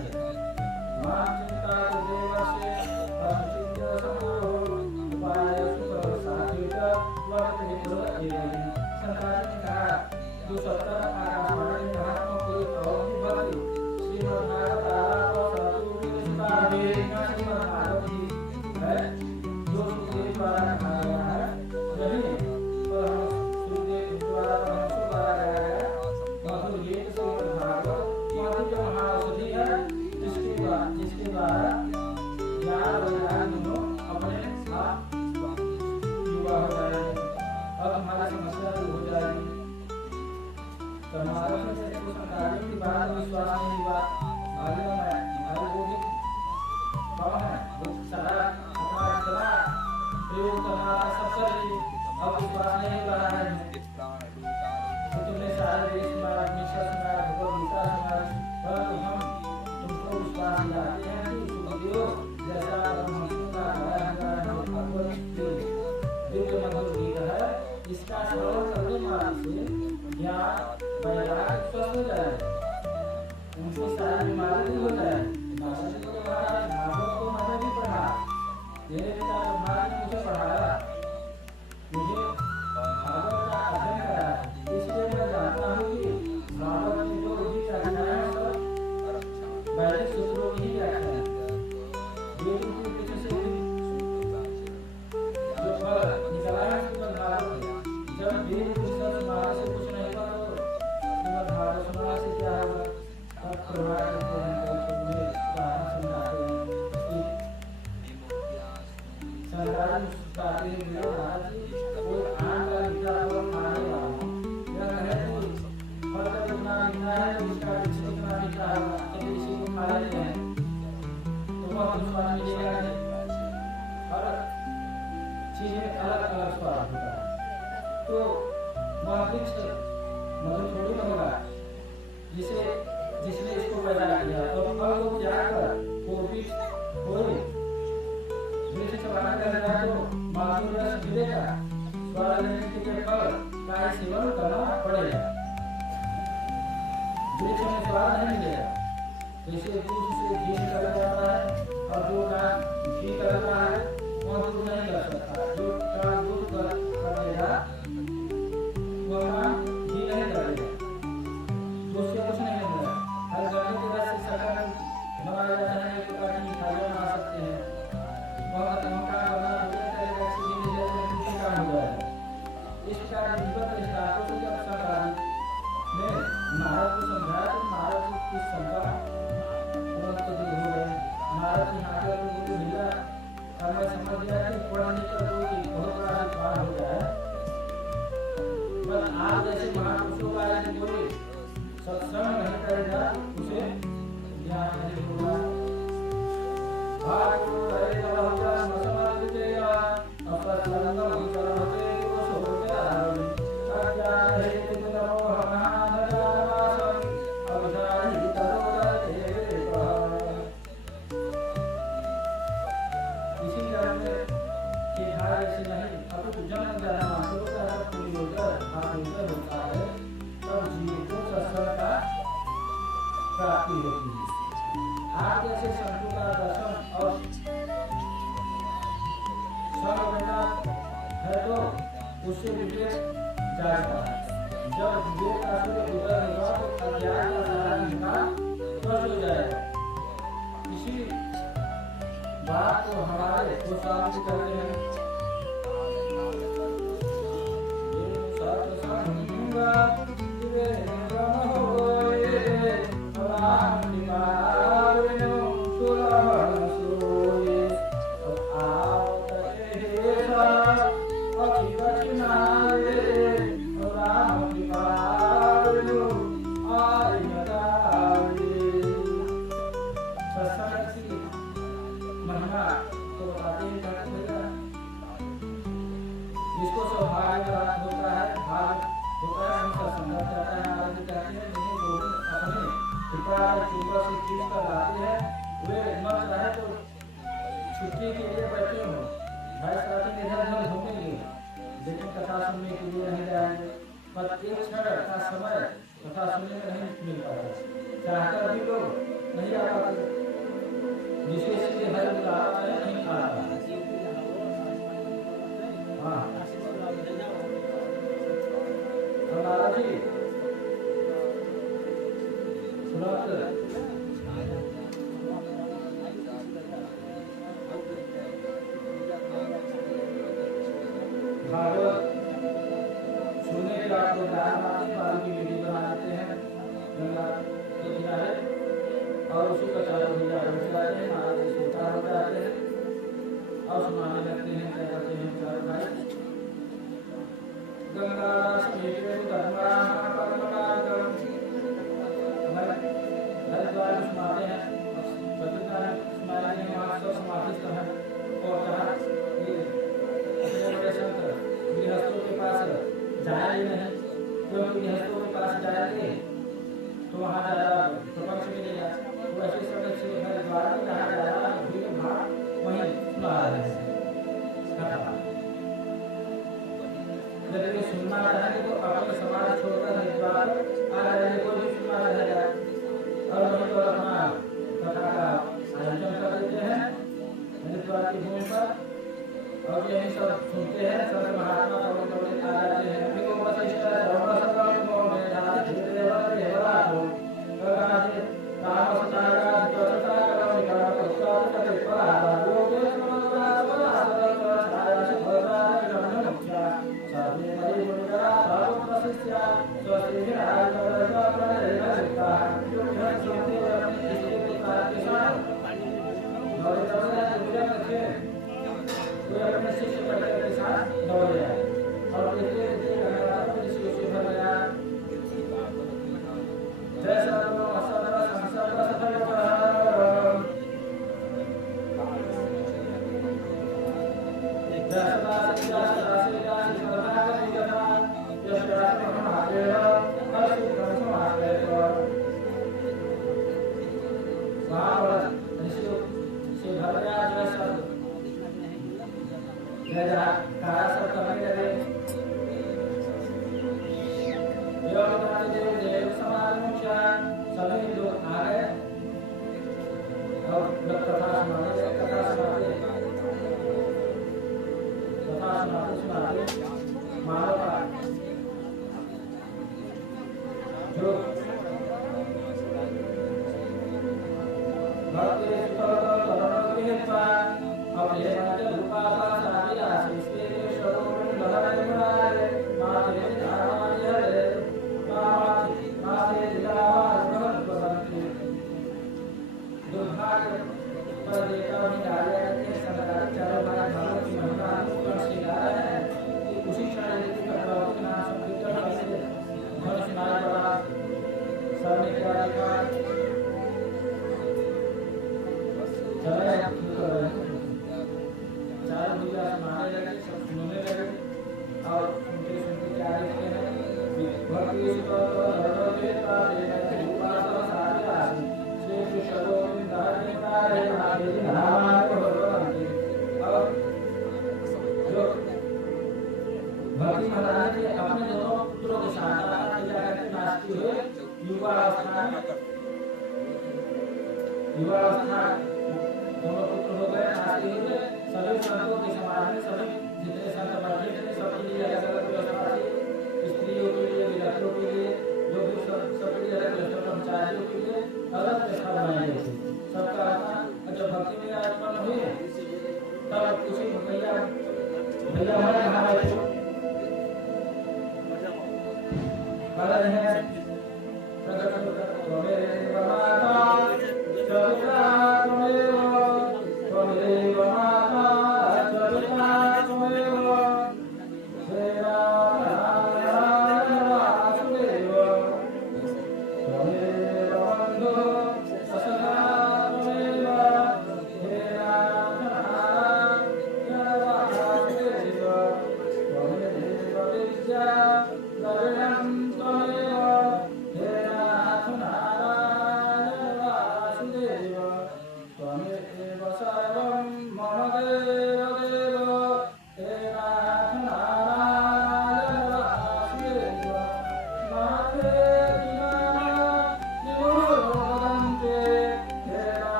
मान चिंता को देव से चिंता समारोह उपाय सुपर साथिका वक्त निकलो स्वस्थ हो जाए, उनको सारी बीमारी दूर हो जाए। माता जी को भागवत को मैंने भी पढ़ा, मेरे पिता ब्रह्मा जी ने मुझे पढ़ाया, मुझे भागवत का अध्ययन कराया, इसलिए मैं जानता हूँ कि भागवत में जो भी व्याख्याएं हैं सब वैदिक सूत्रों की ही व्याख्या है। वेद की वजह से जो फल निकला है उसमें भागवत है। जब वेद पुस्तक महाराज से कुछ नहीं हुआ तो श्रीमद् भागवत सुनने से क्या होगा? अब प्रभाव करते हैं तो मुझे उदाहरण समझाते हैं कि सरदार मुस्ताते हैं मेरे महाराज जी कोई आम का निकला हुआ खाने वाला यह कहे कि फल का जितना निकला है तो इसका वृक्ष कितना निकला होगा, चलिए इसी को खा लेते हैं तो वह स्वाद मिलेगा नहीं। और चीज में अलग अलग स्वाद होता है, तो वह वृक्ष मधुर थोड़ी ना होगा जिसने इसको पैदा किया। तो फल को त्याग कर वो वृक्ष कोई वृक्ष चढ़ाने का है तो मधुर रस मिलेगा, स्वाद लेने के लिए फल का सेवन करना पड़ेगा, वृक्ष में स्वाद नहीं मिलेगा। जैसे दूध से घी निकल जाता है और जो काम घी करता है वह दूध नहीं कर सकता, जो काम दूध करेगा वह काम घी नहीं करेगा, दूध से कुछ नहीं मिलेगा। हर गन्ने के रस से शक्कर बनाया जाता है, एक प्रकार की मिठाइयाँ बना सकते हैं, वह नमका बना करेगा, चीनी मिलेगा, दूसरे काम हो जाएगा। इस प्रकार विगत दृष्टांतों से जब सरकारी ने महाराज को समझाया तो महाराज जी की शंका तुरंत दूर हो गए। महाराज जी आगे बोले भैया अब मैं समझ गया कि पढ़ने का कोई बहुत बड़ा विद्वान हो गया है, पर आज जैसे महापुरुषों का यदि कोई सत्संग नहीं करेगा उसे ज्ञान नहीं होगा। भागो हरे नमः समर्पिते अपसंगम करते को सोते आरंभ अज्ञान है नमो हमानदासं अवधारि तरोदते इसी तरह में कि धारा से नहीं अब जन्म जाना मानव का पूरी होकर आत्मोदर होता है, तब जीव को सत्संग का प्राप्ति होती है। आप जैसे संतों का दर्शन और संग है तो उससे विवेक जाता है। जब विवेक का सूर्य उदय होगा तो अज्ञान का सारा निकाल स्पष्ट हो जाएगा। इसी बात को हमारे गोस्वामी जी कहते हैं, जिसको सौभाग्य प्राप्त होता है, भाग होता है, उनका संघर्ष रहता है। महाराज जी कहते हैं जिन्हें गोविंद अपने पिता चुंबक से खींच कर लाते हैं, वे न चाहे तो छुट्टी के लिए बैठे हो, भाई साथी इधर उधर घूमेंगे, लेकिन कथा सुनने के लिए नहीं जाएंगे, पर एक क्षण का समय कथा सुनने में नहीं मिल पाता, चाहकर भी लोग नहीं आ पाते, जिसके सीधे हर बुलावा में नहीं आता। हाँ महाराज जी भागवत सुनने के बाद की वीडियो बनाते हैं गंगा के किनारे और उसी का चारों हो जाते हैं। महाराज जी स्वीकार हो जाते हैं और सुनाने लगते हैं, क्या कहते हैं चारों भाई गंगा स्मेर धर्मा परमनागम हरिद्वार में सुनाते हैं, बद्रीनाथ सुनाते हैं, वहाँ सब समाधिस्थ हैं और जहाँ ये बड़े संत गृहस्थों के पास जाएंगे नहीं, क्योंकि गृहस्थों के पास जाएंगे तो वहाँ ज़्यादा प्रपंच मिलेगा, तो ऐसे समय से हरिद्वार में जहाँ ज़्यादा भीड़ भाड़ वहीं सुना रहे हैं कथा। यदि सुनना चाहेंगे तो अपने समाज छोड़कर हरिद्वार आ जाएंगे, कोई ऋषि से पढ़कर के साथ दौड़ गया और देखते देखते गंगा ऋषि से भर गया। जैसा तो असर संसर्ग सफल सभी लोग आ गए और कथा सुनाते मानव का जो भक्ति भक्ति महाराज ने अपने दोनों पुत्रों के साथ नाचते हुए युवावस्था दोनों पुत्र हो गए नाचते हुए। सभी संतों के समाज में सभी जितने संत बैठे थे सबके लिए अलग अलग व्यवस्था थी, स्त्रियों के लिए, विधवाओं के लिए, जो भी सबके लिए अलग व्यवस्था, कर्मचारियों के लिए अलग व्यवस्था बनाई गई थी। सबका अपना जब भक्ति में उत्पन्न हुई तब किसी भैया हमारे महाराज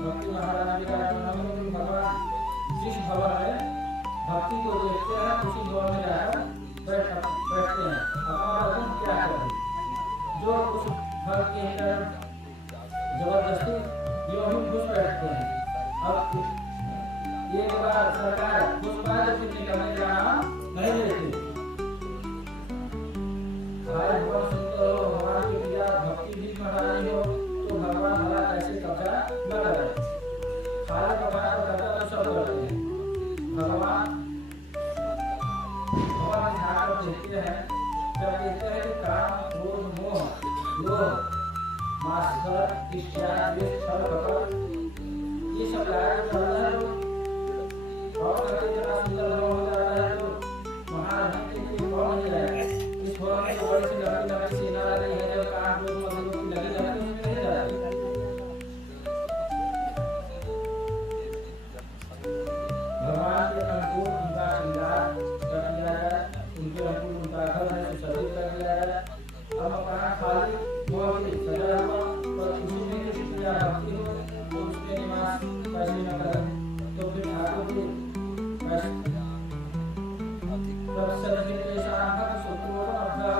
भक्ति महाराज का भगवान न करें। खाली भगवान को करता तो सब करते हैं। भगवान ध्यान में देखते हैं, जब देखते हैं कि काम, क्रोध, मोह, लोभ, मात्सर्य, ईर्ष्या, द्वेष, छल, कपट ये सब लाया जाता है तो और कभी जरा सुंदर हो जाता है तो वहाँ रहने के लिए कौन नहीं जाएगा। इस भवन में बड़ी सी लंबी लंबी सीना रही है, जब काम, क्रोध, मोह, लोभ लगी रहती है उसमें नहीं जाती। भगवान के अनुकूल उनका श्रृंगार कर दिया जाए, उनके अनुकूल उनका घर है सुसज्जित कर दिया जाए। अब मकान खाली हुआ भी सजा हुआ और उसी में किसी क्रिया भक्ति हो तो उसमें निवास कैसे न करें, तो फिर ठाकुर जी तब सभी के साथ शत्रु को अपना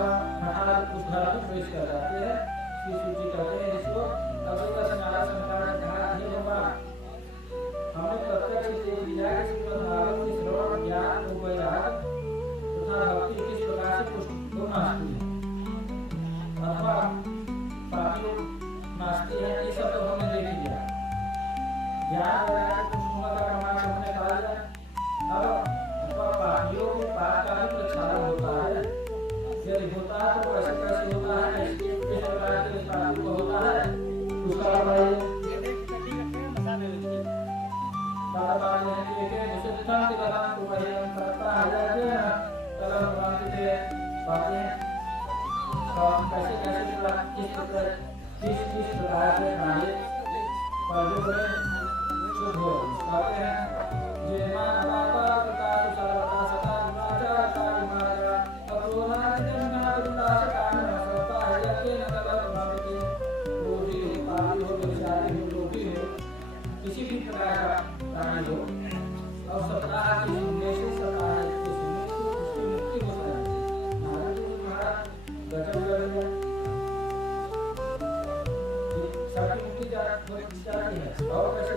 हटा उस घर में प्रवेश कर जाते हैं। श्री सूची कहते हैं इसको अभी का हमारा संस्कार कहा हे भगवान हमने प्रत्यक्ष देख लिया कि श्रीमद् भागवत की श्रवण ज्ञान और वैराग्य तथा भक्ति किस प्रकार से को नाचती है अथवा पापी नाचती है, ये सब तो हमने देख लिया। ज्ञान वैराग्य पुष्पों का प्रमाण हमने खा लिया। अब पापियों के पाप का भी प्रक्षालन होता है, यदि होता है तो कैसे कैसे होता है, किस प्रकार के पापी को होता है उसका बताइए। किस प्रकार से नारी पर्दे पर शुद्ध हो कहते हैं जेमा बाबा का सर्वता सदा विवाचा कार्य मार्गा अप्रोना जन्ना दुर्गा सकान सकता है यके न कलर भवति रोधी हो पापी हो बेचारी हो लोभी हो किसी भी प्रकार का प्राणी हो और सप्ताह की सुनने से सप्ताह की सुनने से उसकी मुक्ति हो जाएगी। नारद जी महाराज गजब कर दिया सबकी मुक्ति जाती है और कैसे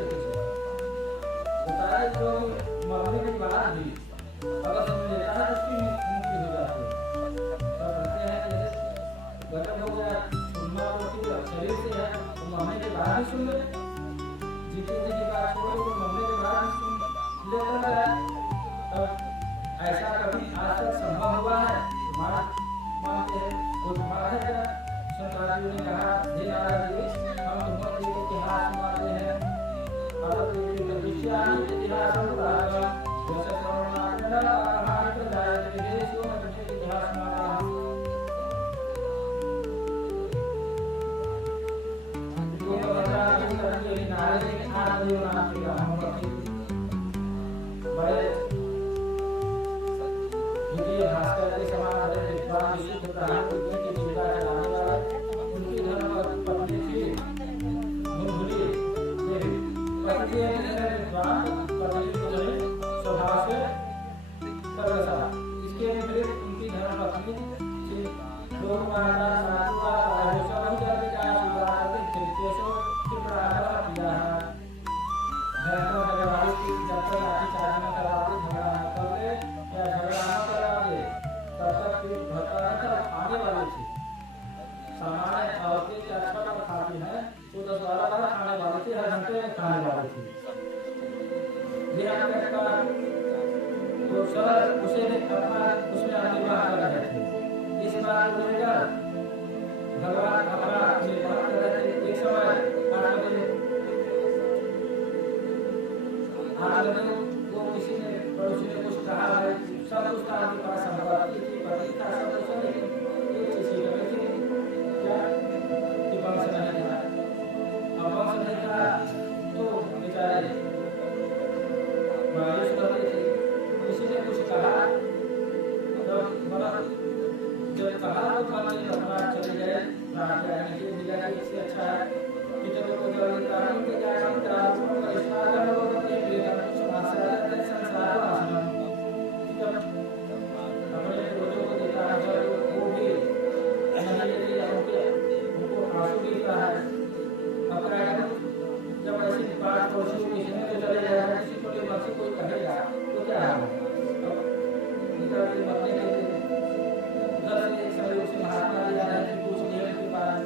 बताया जो मरने के बाद भी अगर समझ लेता है तो उसकी मुक्ति हो जाती है। तब कहते हैं जैसे गजब हो गया सुनना तो शरीर से है तो मरने के बाद ही सुन ले, जीते जी की बात छोड़ो तो मरने के बाद ही सुन लेता है। तब ऐसा कभी आज तक संभव हुआ है मानते हैं वो तुम्हारा है क्या। शंकराचार्य ने कहा हे नारद जी हम तुम्हारे इतिहास सुनाते हैं भारत के विषयानी इतिहास सुनाते हैं जैसे करुणाकरण कहानी पर जाए विदेशियों में तुम्हें इतिहास सुनाता हूं। ये बता इस तरह के नारे के नाम दियो नाम के हम बड़े द्वितीय भास्कर के समान बड़े विद्वान विशुद्ध प्राण की जीविका चलाने वाले उनकी धर्म पत्नी थी मुंगली देवी पति विद्वान पति स्वभाव से सरलता। इसके विपरीत उनकी धर्म पत्नी थी लोक माता साधुका आयुषा वही जाति का सुधार के खिलकेशो की प्रारंभ किया है। धर्म नगरवाली की जब तक लाठी चार्ज न करवाते झगड़ा न कर ले या झगड़ा न करा दे तब तक फिर भरता आने वाली थी। सामान्य औरतें 4-6 बार खाती हैं तो 10-12 बार खाने वाली थी, हर घंटे में खाने वाली थी। तो सर उसे अपना उसमें विवाह कर रहे थे। इस बात को लेकर भगवान अपना निर्माण कर रहे थे। एक समय 8 बजे वो किसी ने पड़ोसी ने कुछ कहा है सब कुछ था उनके पास संपत्ति थी पति था सब कुछ है लेकिन एक चीज की कमी थी क्या कि वंश नहीं था। अब वंश नहीं था तो बेचारे मायूस करते थे। किसी ने कुछ कहा तो जब कहा तो फल अपना चले गए प्रार्थना करने के लिए कि इससे अच्छा है कि जब कोई जल्दी कानून के क्या हम करारों का इस्तेमाल करना होगा तो एक लेकर कुछ समस्या है संसार वासना जब अपने रोजों को देखा है जब वो भी नहीं लेते या उनको आंसू गिरता है। अब जब ऐसी बात पड़ोसी को किसी ने तो चले जाएगा किसी को भी मर्जी कोई कहेगा तो क्या होगा। निकल के मरने के लिए उधर से एक समय उसे महात्मा ले जा रहे थे कुछ देर के बाद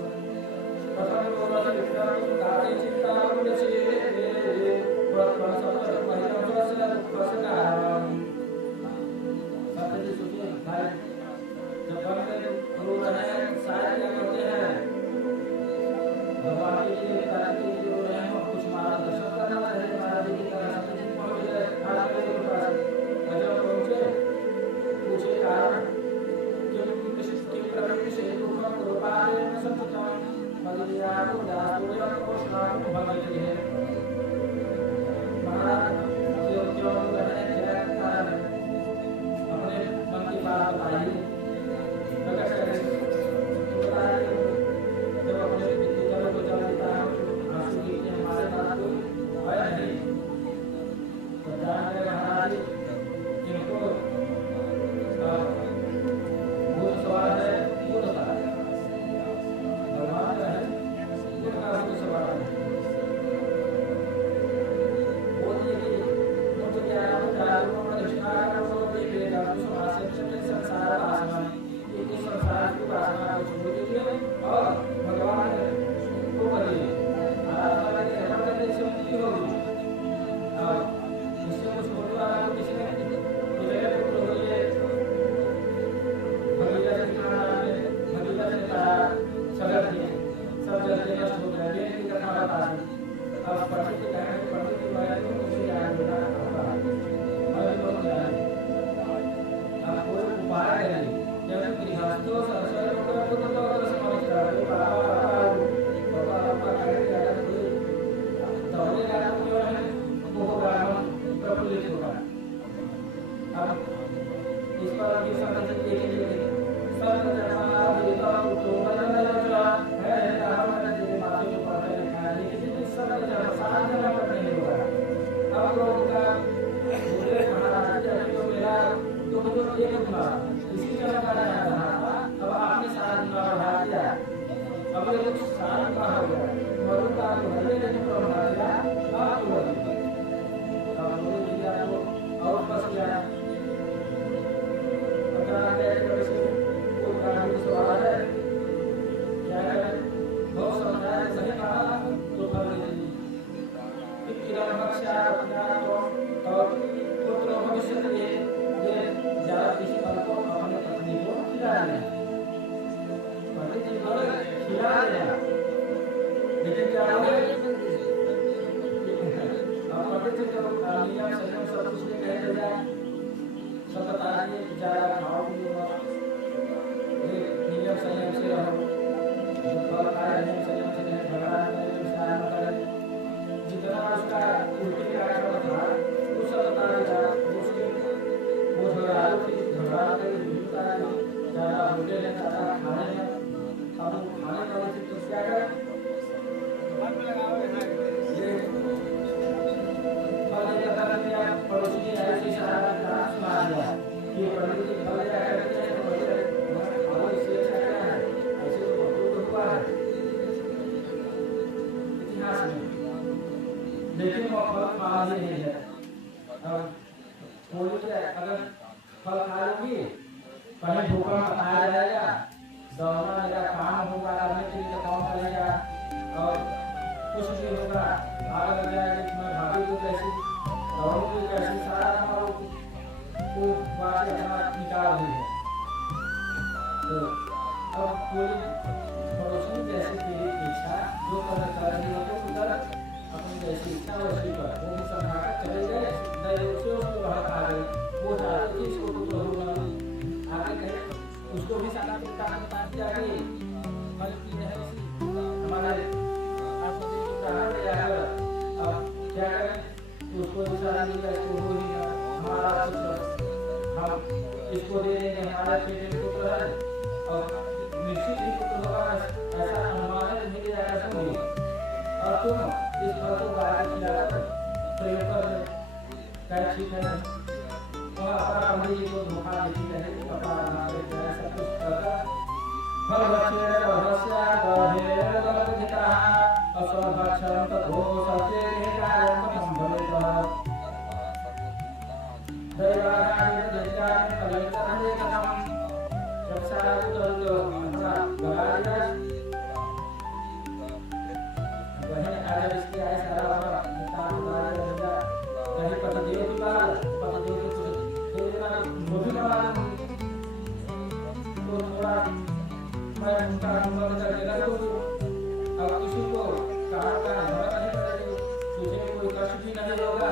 नहीं होगा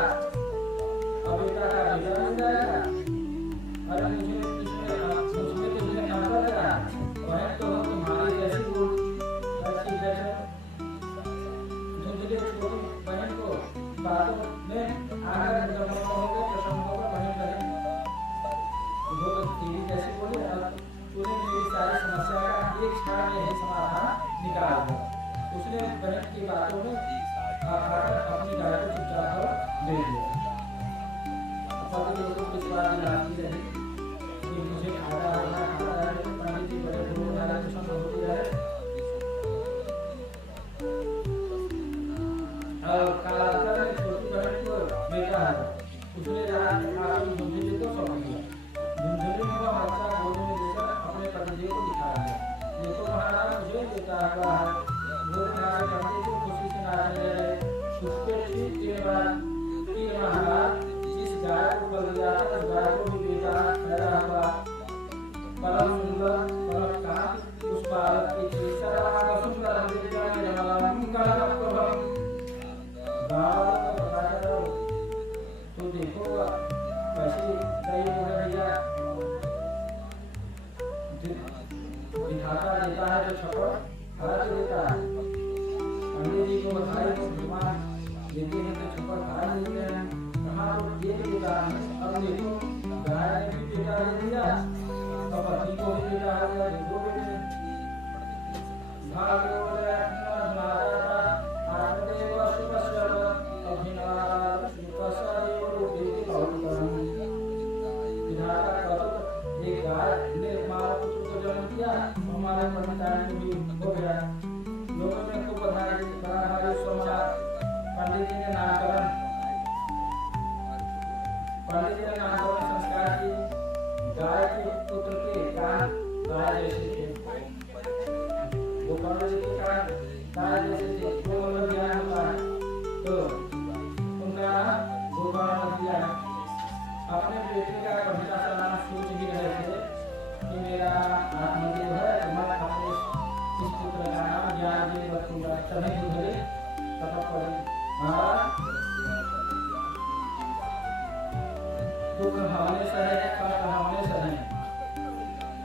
और बेटा का बेटा मिल जाएगा। अरे मुझे मुझमें तो मुझे नंबर लगा वह तो हम तुम्हारी जैसी अच्छी जैसे झुंझुले छोटी बहन को बातों में आकर प्रसन्न होकर बहन करें वो तो तेरी जैसी बोली अब तूने मेरी सारी समस्या का एक क्षण में ही समाधान निकाल दिया। उसने बहन की बातों में आकर अपनी गाय को चुपचाप कर ले लिया। पति लोगों को विश्वास दिलाती रही कि मुझे खाता है पंडित जी बड़े गुरु नारायण प्रसन्न होती रहे। और कालांतर में छोटी बहन को बेटा है उसने रात में आकर झुंझुली को सौंप दिया। झुंझुली ने वह बच्चा गोद में लेकर अपने पतिदेव को दिखा दिया। देखो महाराज मुझे बेटा हुआ है। वो नारायण पंडित जी खुशी से नाचने लगे। उसके ठीक 3 माह बाद जिस गाय को बल दिया था उस गाय को भी बेटा पैदा हुआ। परम सुंदर परम कांत उस बालक की तीसरा सुंदर हृदय में रमला मुंगल प्रभु तो देखो कैसी कई भैया दिखाता देता है जो छप्पर खड़ा देता है। पंडित जी को बधाई को भगवान देते हैं तो छप्पर खड़ा देते हैं। कहाँ तो ये भी बेटा है। अब देखो गाय ने भी बेटा दे दिया और पति को भी बेटा हो गया। दो बेटे भाग हो गया हमारे पंडित भी हो गया। लोगों ने खूब बधाई पंडित जी ने नामकरण संस्कार की। गाय के पुत्र के कान गाय जैसे थे। वो पंडित जी के कान गाय जैसे थे। वो मतलब ज्ञान होता है तो उनका नाम गोपाल दिया। अपने बेटे का पंडिता सा नाम सोच ही रहे थे कि मेरा आत्मदेव है तो मैं अपने इस पुत्र का नाम ज्ञानदेव रखूंगा। सभी दूसरे तपक पड़े महाराज दुख हमने सहे कष्ट हमने सहे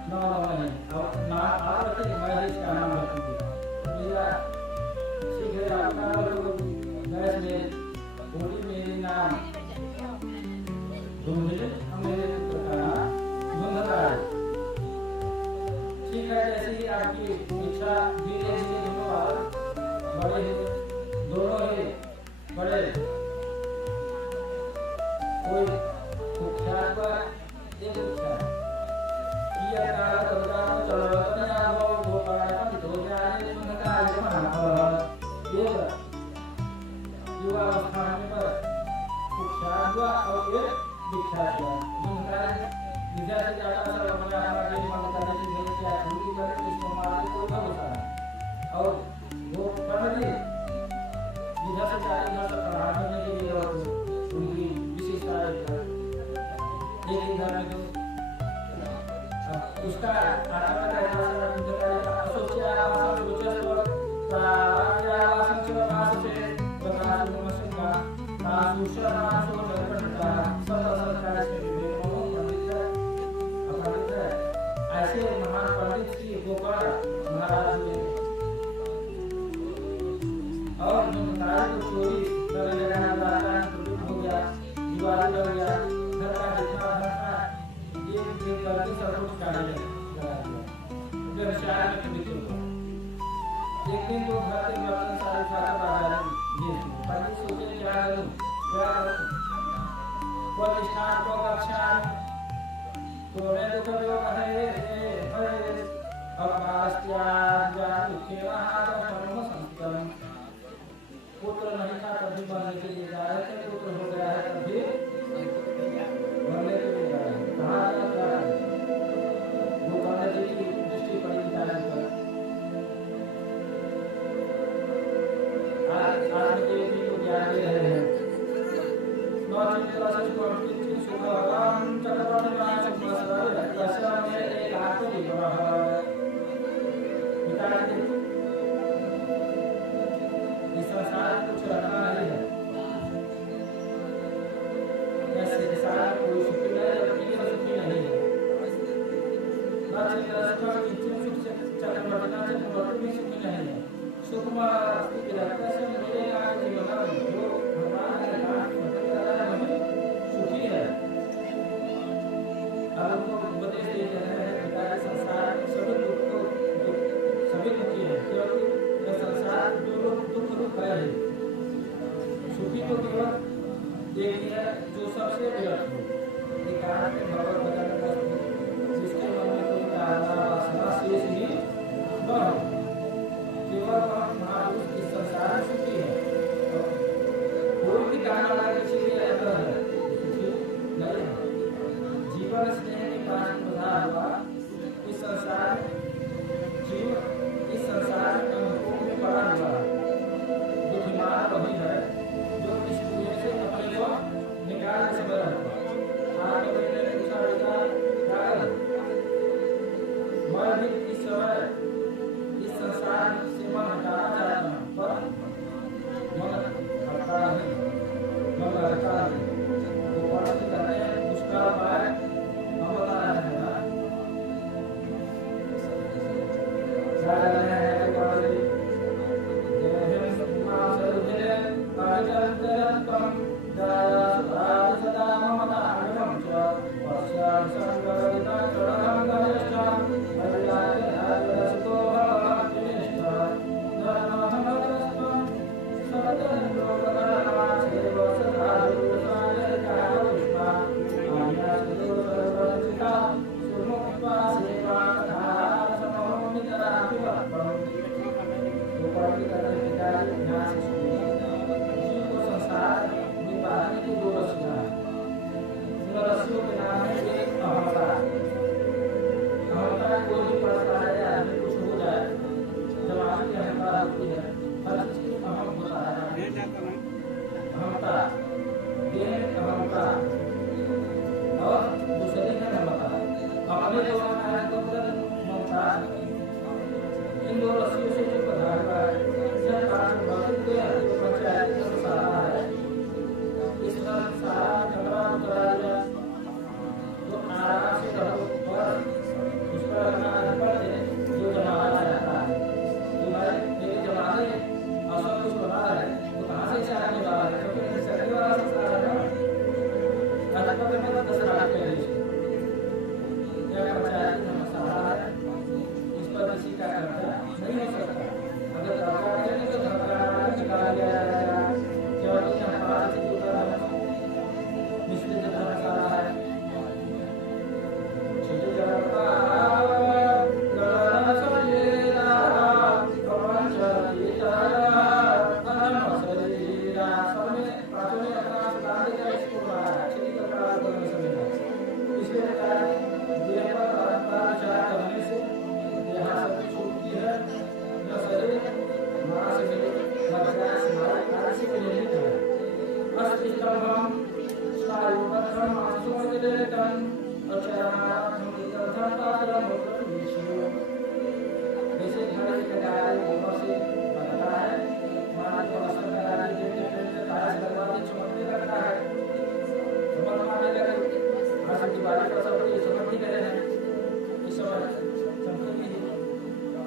न नहीं अब ना आप रखें मैं इसका नाम रखूंगी। मेरा शीघ्र आपका गैस में बोली मेरी नाम झुंझुली मेरे पुत्र का नाम झुंझुला है। ठीक है जैसे ही आपकी इच्छा धीरे धीरे बड़े दोनों ही बड़े कोई कुख्यात पर एक कुख्यात किया काला कविता में चलो तो नहीं आओ वो पढ़ा तो दो जाने उनका आगे मना ये युवा अवस्था में पर कुख्यात हुआ और एक विख्यात हुआ। उनका विजय से जाता सब अपने हमारे मन का देखिए क्या पूरी कर उसको मारने को न होता और वो पंडित विजय से जाते हैं सब पढ़ाने के लिए और उनकी विशेषता एक घर में तो उसका आत्मा का ऐसा असोचिया सोचा तो प्राया संचरण से बता नमस्कार का सूचना सोच करता सदा सरकार से ऐसे महान पंडित श्री गोपाल महाराज हुए और मुमताज को चोरी करने लगा हो गया दीवार लग गया घर का जितना धन था ये करके सब कुछ काट लगा दिया। व्यवसाय में निकल गया। एक दिन तो घर के बर्तन सारे खाकर बाजार में पंडित सोचे क्या करूं प्रतिष्ठान को रक्षा तो मैं तो कभी है पुत्र नहीं था तभी बनने के लिए जा रहे थे। पुत्र हो गया है तभी बनने के लिए जा रहे हैं। कहाँ जा रहे हैं वो पंडित जी की दृष्टि पड़ी विद्यालय पर। आज के भी को ज्ञान दे रहे हैं। संसार में कोई सुखी नहीं, जबकि यह सुखी नहीं है। न चंद्रशेखर इच्छुक सुख चक्रवर्ती, न चक्रवर्ती भी सुखी नहीं है। सुकुमार अस्थि विरक्त से मेरे यहाँ जीवन जो भगवान ने कहा कि भक्ति कर रहा है वही सुखी है। अब उनको उपदेश दे रहे हैं पिता के संसार में सभी दुखी है, क्योंकि यह संसार दुख रूप है। सुखी तो केवल एक ही है जो सबसे विरक्त हो। कारण के भगवत भजन जिसके मन में कोई कामना वासना शेष ही न हो, केवल वह महापुरुष इस संसार में सुखी है। कोई भी कामना किसी के अंदर है सुखी नहीं है। जीवन स्नेह के पास प्रधान हुआ इस संसार में अनुभव में पड़ा हुआ बुद्धिमान वही है जो इस कुएं से अपने को निकाल समझ रहा। आगे मैंने पूछा बेटा मैं भी इस समय इस संसार से मन हटाना चाहता हूँ, पर मन हटता नहीं, मन हटता नहीं। तो पढ़ते कहते हैं उसका उपाय हम बता रहे हैं ना, क्या करना है तो पढ़ते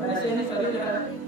ऐसे ही शरीर है।